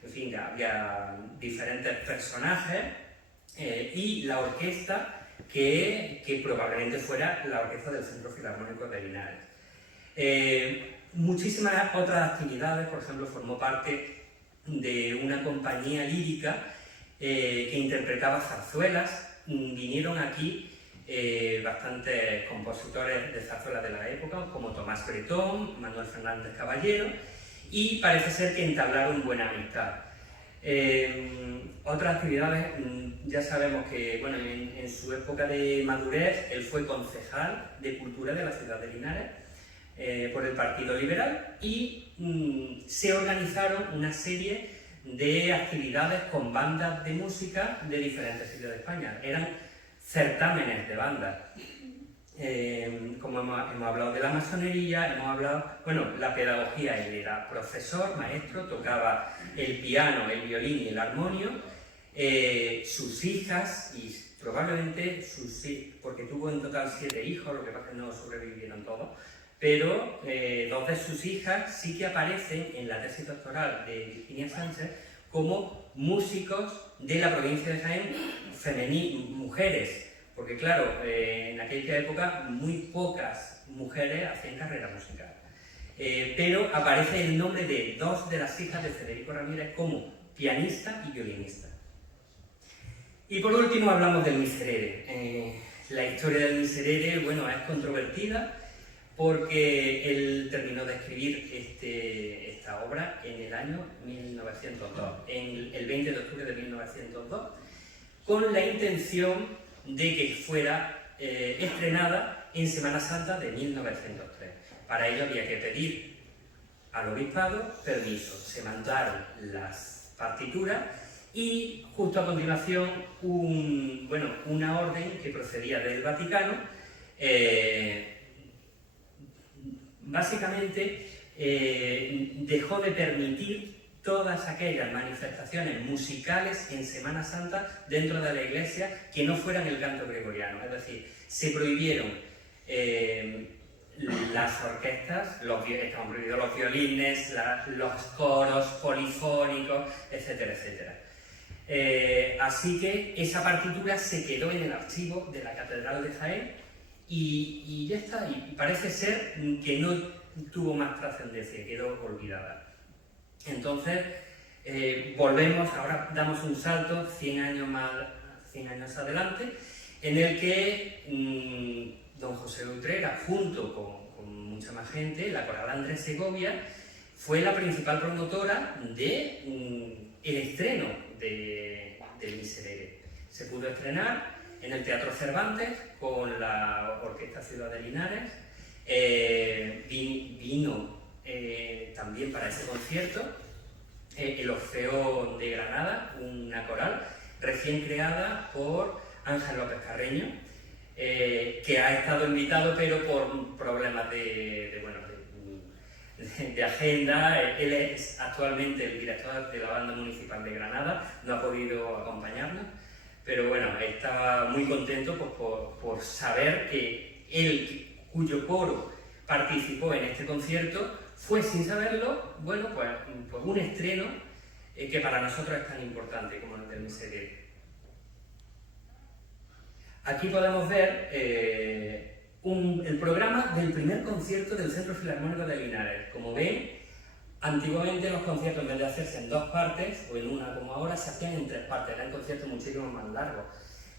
en fin, había diferentes personajes y la orquesta que probablemente fuera la orquesta del Centro Filarmónico de Linares. Muchísimas otras actividades, por ejemplo, formó parte de una compañía lírica que interpretaba zarzuelas. Vinieron aquí bastantes compositores de zarzuelas de la época, como Tomás Bretón, Manuel Fernández Caballero, y parece ser que entablaron buena amistad. Otras actividades, ya sabemos que bueno, en su época de madurez él fue concejal de Cultura de la ciudad de Linares por el Partido Liberal y se organizaron una serie de actividades con bandas de música de diferentes sitios de España. Eran certámenes de bandas. Como hemos hablado de la masonería, hemos hablado, bueno, la pedagogía, él era profesor, maestro, tocaba el piano, el violín y el armonio, sus hijas, y probablemente porque tuvo en total 7 hijos, lo que pasa es que no sobrevivieron todos, pero 2 de sus hijas sí que aparecen en la tesis doctoral de Virginia Sánchez como músicos de la provincia de Jaén, mujeres. Porque claro, en aquella época muy pocas mujeres hacían carrera musical. Pero aparece el nombre de 2 de las hijas de Federico Ramírez como pianista y violinista. Y por último hablamos del Miserere. La historia del Miserere, bueno, es controvertida porque él terminó de escribir esta obra en el año 1902, el 20 de octubre de 1902, con la intención de que fuera estrenada en Semana Santa de 1903. Para ello había que pedir al obispado permiso. Se mandaron las partituras y justo a continuación una orden que procedía del Vaticano básicamente dejó de permitir todas aquellas manifestaciones musicales en Semana Santa dentro de la Iglesia que no fueran el canto gregoriano. Es decir, se prohibieron las orquestas, estaban prohibidos los violines, los coros polifónicos, etcétera, etcétera. Así que esa partitura se quedó en el archivo de la Catedral de Jaén y ya está. Y parece ser que no tuvo más trascendencia, quedó olvidada. Entonces, volvemos, ahora damos un salto 100 años adelante, en el que don José Utrera, junto con mucha más gente, la Coral Andrés Segovia, fue la principal promotora del estreno del Miserere. Se pudo estrenar en el Teatro Cervantes con la Orquesta Ciudad de Linares. Vino también para ese concierto el Orfeo de Granada, una coral recién creada por Ángel López Carreño, que ha estado invitado pero por problemas de de agenda. Él es actualmente el director de la Banda Municipal de Granada, no ha podido acompañarnos, pero bueno, estaba muy contento pues, por saber que él, cuyo coro participó en este concierto, fue sin saberlo, bueno, pues un estreno que para nosotros es tan importante como el del Miserere. Aquí podemos ver el programa del primer concierto del Centro Filarmónico de Linares. Como ven, antiguamente los conciertos, en vez de hacerse en 2 partes, o en una como ahora, se hacían en 3 partes, eran conciertos muchísimo más largos.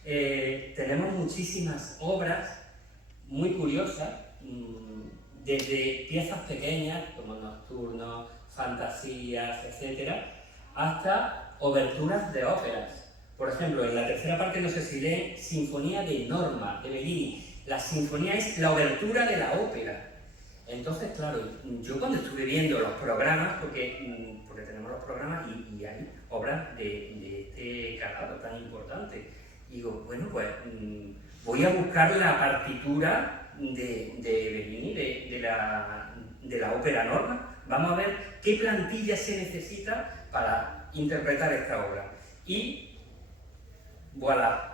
Tenemos muchísimas obras muy curiosas, desde piezas pequeñas, como nocturnos, fantasías, etc., hasta oberturas de óperas. Por ejemplo, en la tercera parte no sé si leen Sinfonía de Norma, de Bellini. La sinfonía es la obertura de la ópera. Entonces, claro, yo cuando estuve viendo los programas, porque tenemos los programas y hay obras de este calado tan importante, digo, bueno, pues voy a buscar la partitura de Bellini, de la ópera Norma. Vamos a ver qué plantilla se necesita para interpretar esta obra. Y voilà.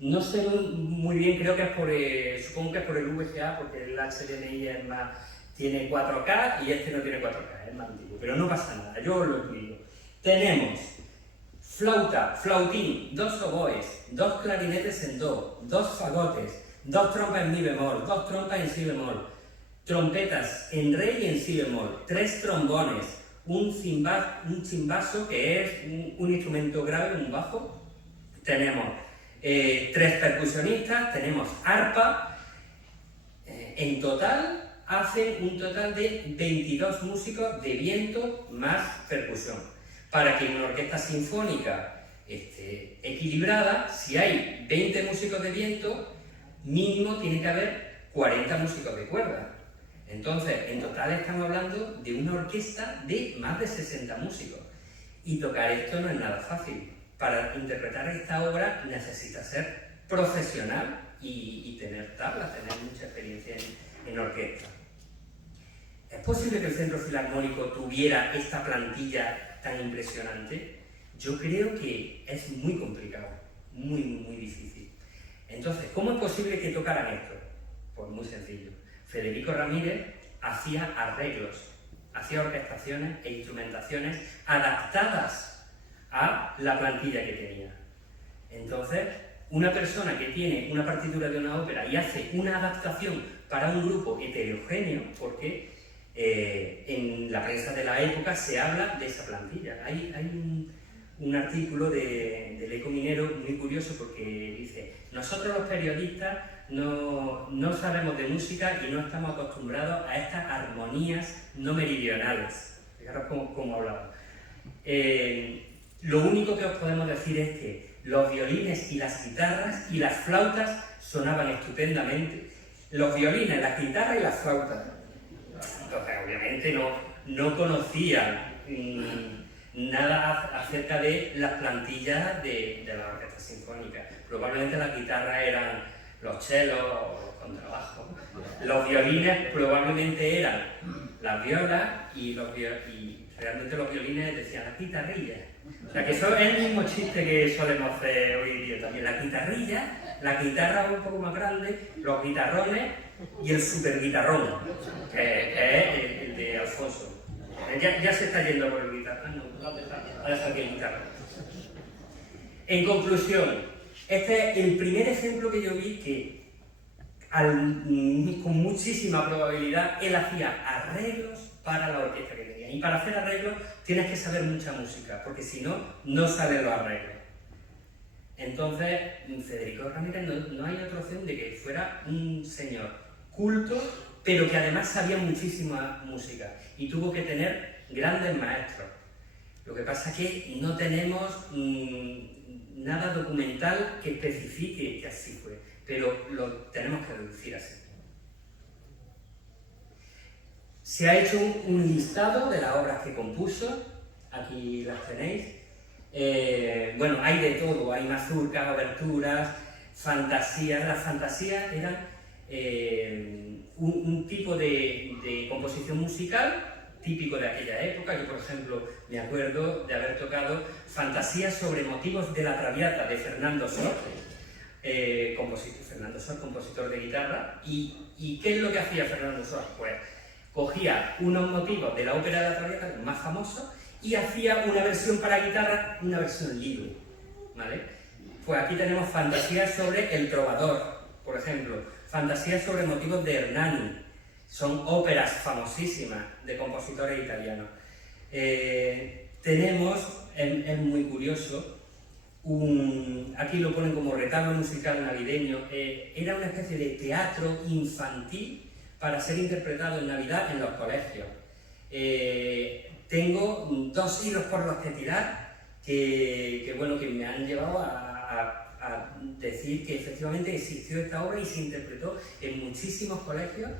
No sé muy bien, creo que es supongo que es por el VGA, porque el HDMI es más, tiene 4K y este no tiene 4K, es más antiguo, pero no pasa nada, yo os lo explico. Tenemos flauta, flautín, 2 oboes, 2 clarinetes en do, 2 fagotes, 2 trompas en mi bemol, 2 trompas en si bemol, trompetas en re y en si bemol, 3 trombones, un chimbazo que es un instrumento grave, un bajo, tenemos 3 percusionistas, tenemos arpa. En total hacen un total de 22 músicos de viento más percusión. Para que una orquesta sinfónica esté equilibrada, si hay 20 músicos de viento, mínimo tiene que haber 40 músicos de cuerda. Entonces, en total estamos hablando de una orquesta de más de 60 músicos. Y tocar esto no es nada fácil. Para interpretar esta obra necesitas ser profesional y tener tablas, tener mucha experiencia en orquesta. ¿Es posible que el Centro Filarmónico tuviera esta plantilla tan impresionante? Yo creo que es muy complicado, muy, muy difícil. Entonces, ¿cómo es posible que tocaran esto? Pues muy sencillo. Federico Ramírez hacía arreglos, hacía orquestaciones e instrumentaciones adaptadas a la plantilla que tenía. Entonces, una persona que tiene una partitura de una ópera y hace una adaptación para un grupo heterogéneo, porque en la prensa de la época se habla de esa plantilla. Hay un artículo del Eco Minero muy curioso porque dice: nosotros los periodistas no sabemos de música y no estamos acostumbrados a estas armonías no meridionales. Fijaros cómo hablamos. Lo único que os podemos decir es que los violines y las guitarras y las flautas sonaban estupendamente. Los violines, las guitarras y las flautas. Entonces, obviamente, no conocían nada acerca de las plantillas de la orquesta sinfónica. Probablemente las guitarras eran los chelos o los contrabajos. Los violines probablemente eran las violas y realmente los violines decían las guitarrillas. O sea, que eso es el mismo chiste que solemos hacer hoy día también. La guitarrilla, la guitarra un poco más grande, los guitarrones y el super guitarrón, que es el de Alfonso. Ya se está yendo por el guitarrón, no, deja aquí el guitarrón. En conclusión, este es el primer ejemplo que yo vi que con muchísima probabilidad él hacía arreglos para la orquesta que tenía. Y para hacer arreglos tienes que saber mucha música, porque si no, no salen los arreglos. Entonces, Federico Ramírez no hay otra opción de que fuera un señor culto, pero que además sabía muchísima música y tuvo que tener grandes maestros. Lo que pasa es que no tenemos nada documental que especifique que así fue, pero lo tenemos que deducir así. Se ha hecho un listado de las obras que compuso, aquí las tenéis. Bueno, hay de todo, hay mazurcas, oberturas, fantasías. Las fantasías eran un tipo de composición musical típico de aquella época. Yo, por ejemplo, me acuerdo de haber tocado Fantasías sobre motivos de la Traviata de Fernando Sor, compositor de guitarra. ¿Y qué es lo que hacía Fernando Sor? Pues cogía unos motivos de la ópera de la Traviata, los más famosos, y hacía una versión para guitarra, una versión libre, ¿vale? Pues aquí tenemos Fantasías sobre el Trovador, por ejemplo, Fantasías sobre motivos de Hernani. Son óperas famosísimas de compositores italianos. Tenemos, es muy curioso, aquí lo ponen como retablo musical navideño. Era una especie de teatro infantil para ser interpretado en Navidad en los colegios. Tengo 2 hilos por los que tirar que me han llevado a decir que efectivamente existió esta obra y se interpretó en muchísimos colegios.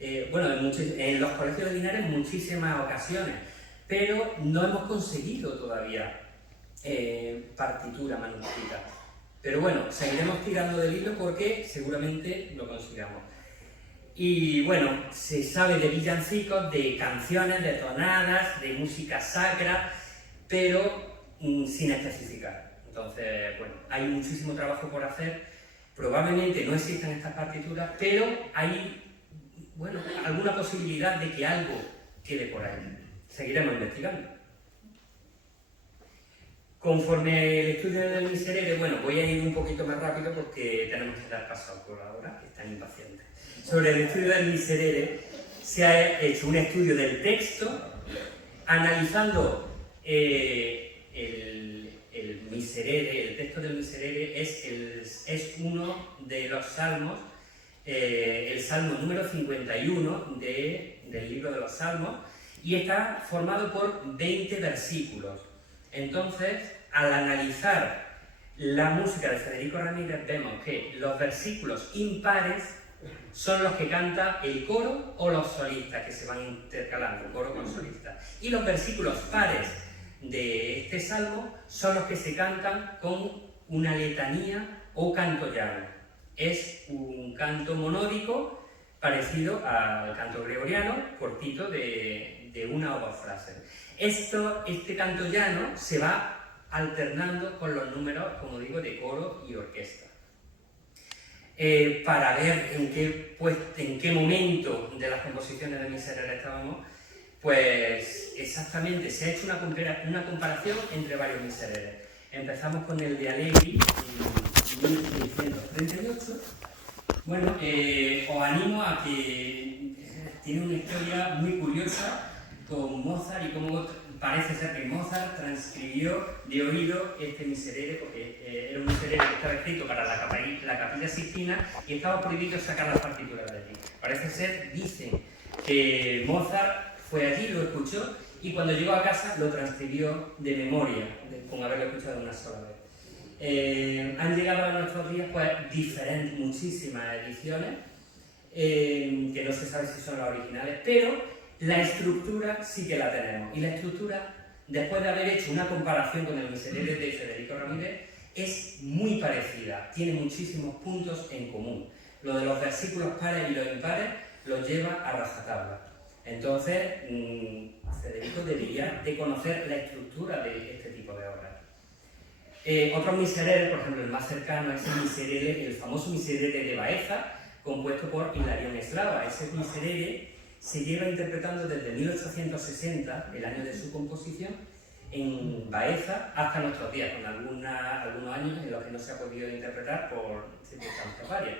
En los colegios de Linares en muchísimas ocasiones, pero no hemos conseguido todavía partitura manuscrita. Pero bueno, seguiremos tirando del hilo porque seguramente lo consigamos. Y bueno, se sabe de villancicos, de canciones, de tonadas, de música sacra, pero sin especificar. Entonces, bueno, hay muchísimo trabajo por hacer. Probablemente no existan estas partituras, pero hay alguna posibilidad de que algo quede por ahí. Seguiremos investigando. Conforme el estudio del Miserere, voy a ir un poquito más rápido porque tenemos que dar paso por ahora, que están impacientes. Sobre el estudio del Miserere, se ha hecho un estudio del texto, analizando el Miserere. El texto del Miserere es uno de los salmos, el Salmo número 51 del libro de los Salmos, y está formado por 20 versículos. Entonces, al analizar la música de Federico Ramírez, vemos que los versículos impares son los que canta el coro o los solistas, que se van intercalando, coro con solista. Y los versículos pares de este salmo son los que se cantan con una letanía o canto llano. Es un canto monódico parecido al canto gregoriano, cortito de una o dos frases. Este canto llano se va alternando con los números, como digo, de coro y orquesta. Para ver en qué momento de las composiciones de Miserere estábamos, pues exactamente se ha hecho una comparación entre varios Miserere. Empezamos con el de Allegri en 1638. Os animo a que tiene una historia muy curiosa con Mozart y cómo parece ser que Mozart transcribió de oído este Miserere, porque era un Miserere que estaba escrito para la Capilla Sixtina y estaba prohibido sacar las partituras de allí. Parece ser, dicen, que Mozart fue allí, lo escuchó y cuando llegó a casa lo transcribió de memoria, con haberlo escuchado una sola vez. Han llegado a nuestros días muchísimas ediciones, que no se sabe si son las originales, pero la estructura sí que la tenemos. Y la estructura, después de haber hecho una comparación con el Miserere de Federico Ramírez, es muy parecida, tiene muchísimos puntos en común. Lo de los versículos pares y los impares los lleva a rajatabla. Entonces, Federico debería de conocer la estructura de este tipo de obras. Otros Miserere, por ejemplo, el más cercano es el Miserere, el famoso Miserere de Baeza, compuesto por Hilarión Eslava. Ese Miserere se lleva interpretando desde 1860, el año de su composición, en Baeza hasta nuestros días, con algunos años en los que no se ha podido interpretar por circunstancias varias.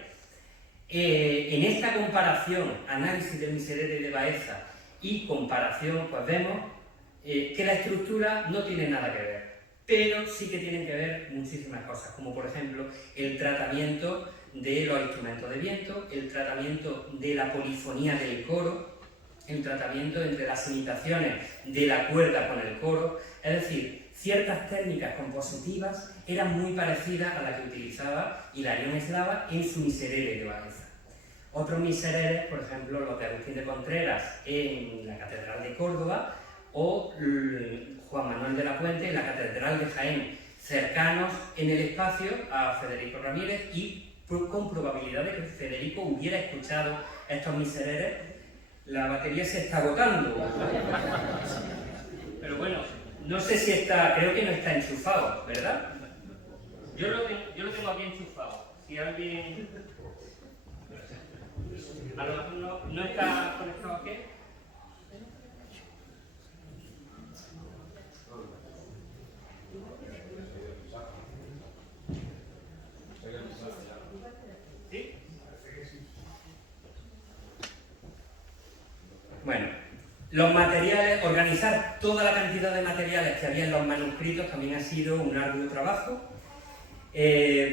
En esta comparación, análisis del Miserere de Baeza y comparación, pues vemos que la estructura no tiene nada que ver, pero sí que tienen que ver muchísimas cosas, como por ejemplo el tratamiento de los instrumentos de viento, el tratamiento de la polifonía del coro, el tratamiento entre las imitaciones de la cuerda con el coro, es decir, ciertas técnicas compositivas eran muy parecidas a las que utilizaba Hilarión Eslava en su Miserere de Baeza. Otros Misereres, por ejemplo, los de Agustín de Contreras en la Catedral de Córdoba o Juan Manuel de la Puente en la Catedral de Jaén, cercanos en el espacio a Federico Ramírez y con probabilidad de que Federico hubiera escuchado estos misereres. La batería se está agotando. Pero bueno, no sé si está, creo que no está enchufado, ¿verdad? Yo lo tengo aquí enchufado. Si alguien... A lo mejor no está conectado aquí. ¿Sí? Bueno, los materiales, organizar toda la cantidad de materiales que había en los manuscritos también ha sido un arduo trabajo,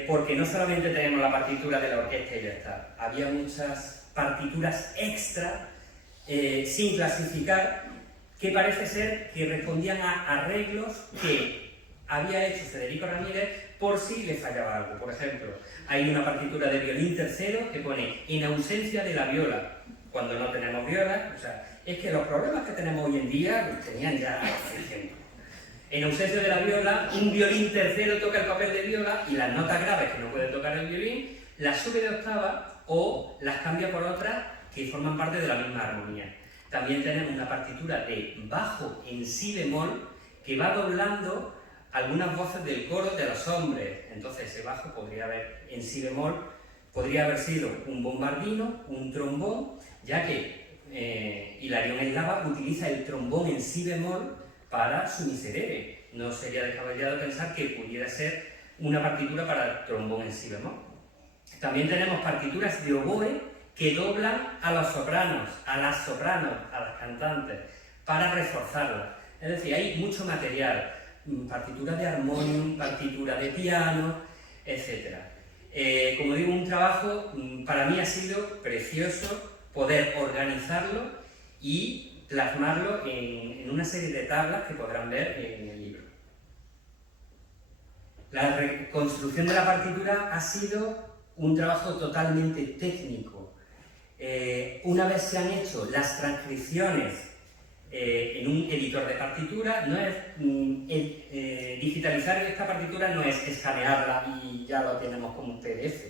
porque no solamente tenemos la partitura de la orquesta y ya está, había muchas partituras extra sin clasificar que parece ser que respondían a arreglos que había hecho Federico Ramírez por si le fallaba algo. Por ejemplo, hay una partitura de violín tercero que pone en ausencia de la viola, cuando no tenemos viola. O sea, es que los problemas que tenemos hoy en día los tenían ya hace tiempo. En ausencia de la viola, un violín tercero toca el papel de viola y las notas graves que no puede tocar el violín las sube de octava o las cambia por otras que forman parte de la misma armonía. También tenemos una partitura de bajo en si bemol que va doblando algunas voces del coro de los hombres. Entonces ese bajo podría haber en si bemol, podría haber sido un bombardino, un trombón, ya que Hilarión Eslava utiliza el trombón en si bemol para su miserere. No sería descabellado pensar que pudiera ser una partitura para trombón en si bemol. También tenemos partituras de oboe que doblan a los sopranos, a las sopranos, a las cantantes, para reforzarlas. Es decir, hay mucho material, partitura de armonium, partitura de piano, etc. Como digo, un trabajo, para mí ha sido precioso poder organizarlo y plasmarlo en una serie de tablas que podrán ver en el libro. La reconstrucción de la partitura ha sido un trabajo totalmente técnico. Una vez se han hecho las transcripciones en un editor de partitura, no es digitalizar esta partitura, no es escanearla y ya lo tenemos como un PDF.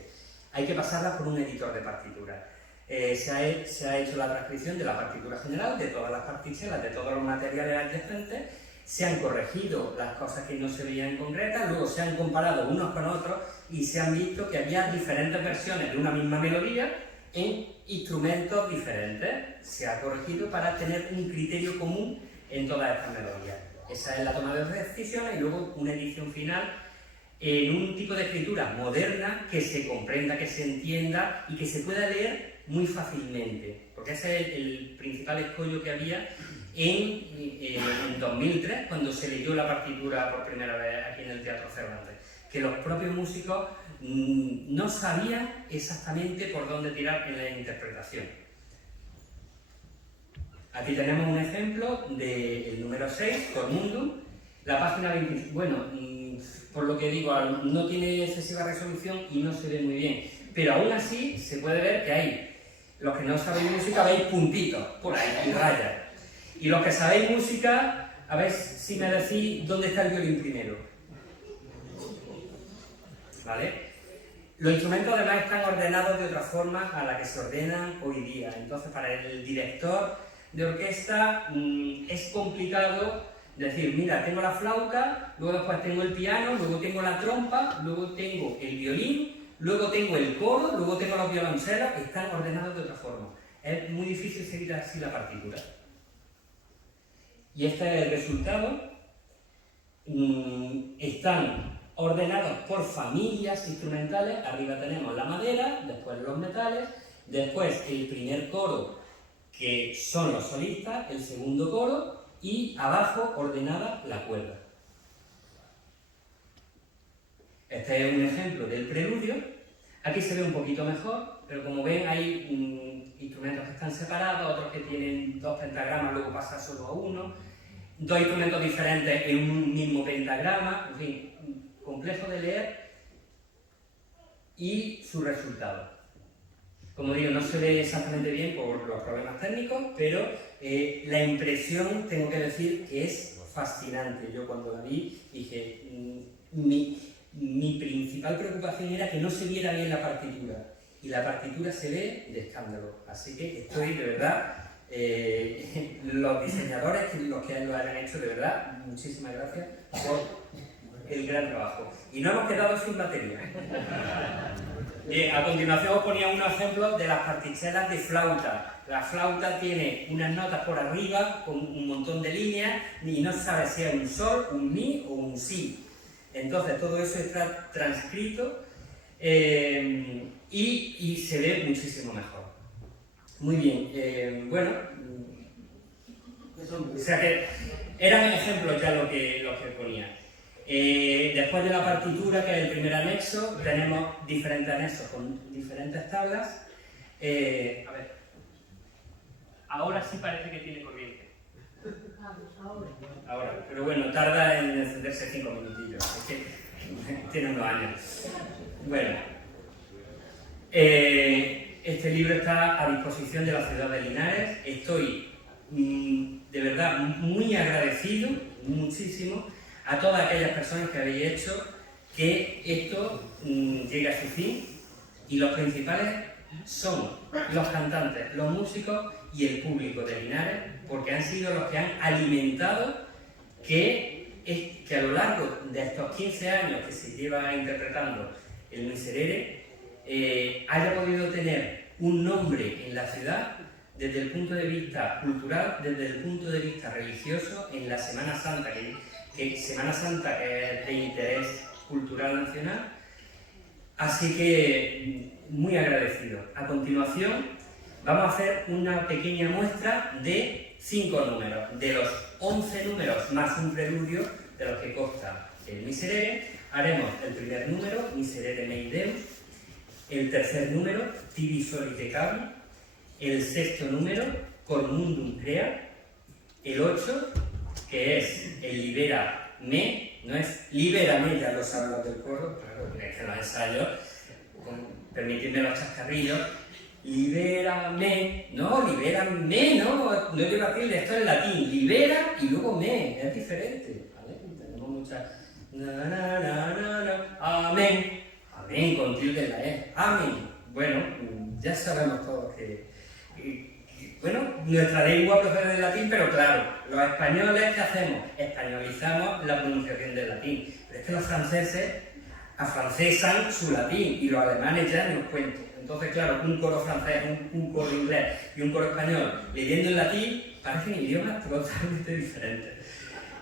Hay que pasarla por un editor de partitura. Se ha hecho la transcripción de la partitura general, de todas las particiones, de todos los materiales adyacentes, se han corregido las cosas que no se veían concretas, luego se han comparado unos con otros y se han visto que había diferentes versiones de una misma melodía en instrumentos diferentes. Se ha corregido para tener un criterio común en todas estas melodías. Esa es la toma de decisiones y luego una edición final en un tipo de escritura moderna que se comprenda, que se entienda y que se pueda leer muy fácilmente, porque ese es el principal escollo que había en 2003, cuando se leyó la partitura por primera vez aquí en el Teatro Cervantes, que los propios músicos no sabían exactamente por dónde tirar en la interpretación. Aquí tenemos un ejemplo del número 6, Cormundum, la página 25. Bueno, por lo que digo, no tiene excesiva resolución y no se ve muy bien, pero aún así se puede ver que hay, los que no sabéis música veis puntitos por ahí y rayas, y los que sabéis música, a ver si me decís dónde está el violín primero. ¿Vale? Los instrumentos además están ordenados de otra forma a la que se ordenan hoy día. Entonces, para el director de orquesta es complicado decir, mira, tengo la flauta, luego después tengo el piano, luego tengo la trompa, luego tengo el violín, luego tengo el coro, luego tengo los violoncelos, están ordenados de otra forma. Es muy difícil seguir así la partitura. Y este es el resultado. Están ordenados por familias instrumentales. Arriba tenemos la madera, después los metales, después el primer coro, que son los solistas, el segundo coro, y abajo ordenada la cuerda. Este es un ejemplo del preludio. Aquí se ve un poquito mejor, pero como ven hay instrumentos que están separados, otros que tienen dos pentagramas, luego pasa solo a uno, dos instrumentos diferentes en un mismo pentagrama, en fin, complejo de leer, y su resultado. Como digo, no se ve exactamente bien por los problemas técnicos, pero la impresión, tengo que decir, que es fascinante. Yo cuando la vi dije, mi principal preocupación era que no se viera bien la partitura. Y la partitura se ve de escándalo. Así que estoy, de verdad, los diseñadores, los que lo hayan hecho, de verdad, muchísimas gracias por el gran trabajo. Y no hemos quedado sin batería. A continuación os ponía unos ejemplos de las partichelas de flauta. La flauta tiene unas notas por arriba con un montón de líneas y no se sabe si es un sol, un mi o un si. Entonces todo eso está transcrito y se ve muchísimo mejor. Muy bien, bueno, o sea que eran ejemplos ya lo que ponía. Después de la partitura, que es el primer anexo, tenemos diferentes anexos con diferentes tablas. A ver, ahora sí parece que tiene corriente. Ahora, pero bueno, tarda en encenderse 5 minutillos, es que tiene unos años. Bueno, este libro está a disposición de la ciudad de Linares. Estoy de verdad muy agradecido, muchísimo, a todas aquellas personas que habéis hecho que esto llegue a su fin, y los principales son los cantantes, los músicos y el público de Linares, porque han sido los que han alimentado que a lo largo de estos 15 años que se lleva interpretando el Miserere haya podido tener un nombre en la ciudad desde el punto de vista cultural, desde el punto de vista religioso, en la Semana Santa, que Semana Santa que es de interés cultural nacional. Así que muy agradecido. A continuación vamos a hacer una pequeña muestra de 5 números, de los 11 números más un preludio de los que consta el Miserere. Haremos el primer número, Miserere mei Deus, el tercer número, Tibi solite cavi, el sexto número, Cor mundum crea, el 8, que es el Libera me, no es Libérame, ya lo saben los del coro, claro, es que los ensayos, permitidme los chascarrillos, libérame, no, libérame, no lleva tilde, esto es latín, libera y luego me, es diferente, ¿vale? Tenemos muchas, amén, amén, con tilde en la E, amén. Bueno, ya sabemos todos que bueno, nuestra lengua procede del latín, pero claro, los españoles, ¿qué hacemos? Españolizamos la pronunciación del latín, pero es que los franceses afrancesan su latín y los alemanes ya nos cuentan. Entonces, claro, un coro francés, un coro inglés y un coro español leyendo en latín parecen idiomas totalmente diferentes.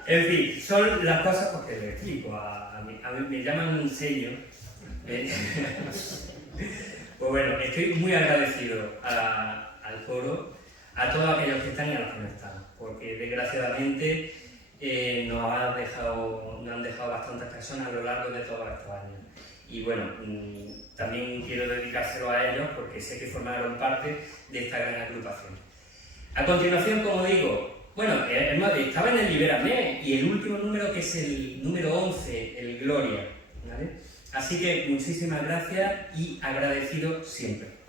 En fin, son las cosas porque les explico. A mí me llaman un señor. Pues bueno, estoy muy agradecido al coro, a todos aquellos que están y a los que no están, porque desgraciadamente nos han dejado bastantes personas a lo largo de todos estos años. Y bueno, también quiero dedicárselo a ellos porque sé que formaron parte de esta gran agrupación. A continuación, como digo, bueno, estaba en el Libérame y el último número, que es el número 11, el Gloria, ¿vale? Así que muchísimas gracias y agradecido siempre.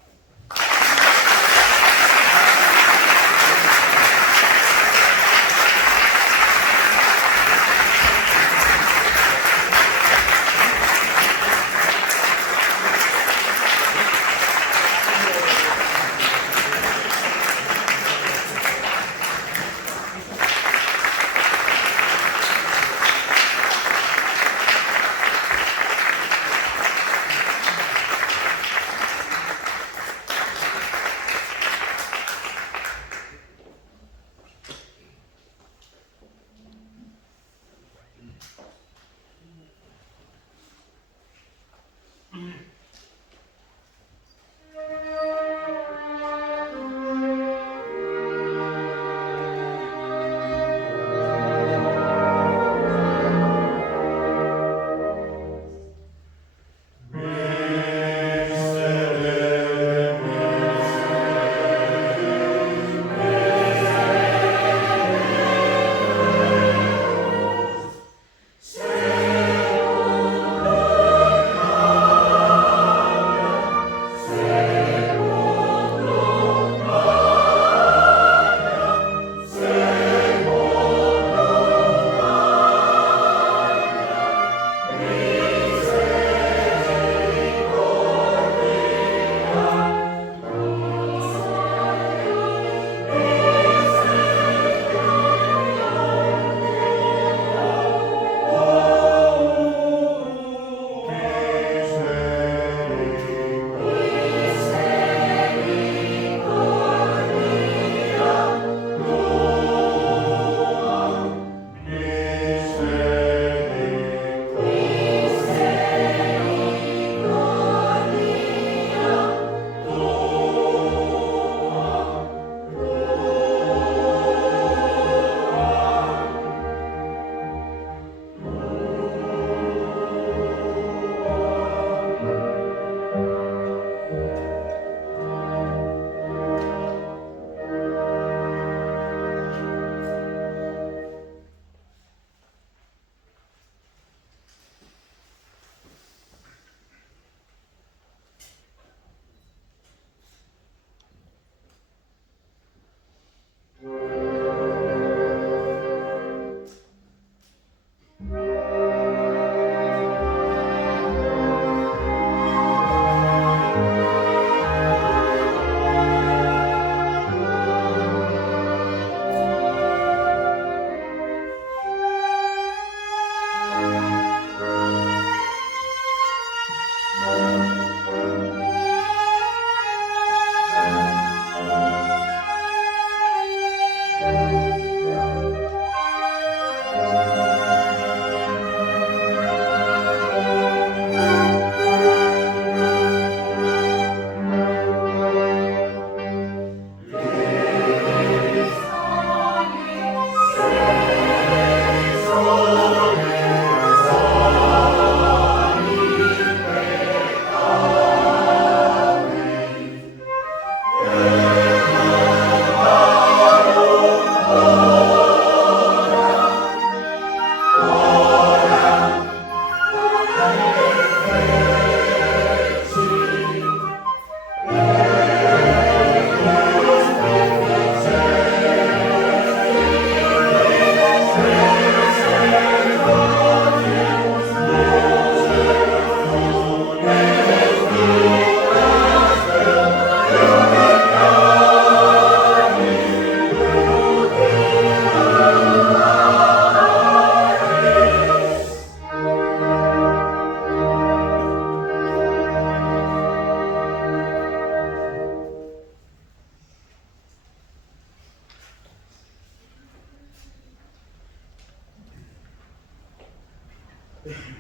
Gracias.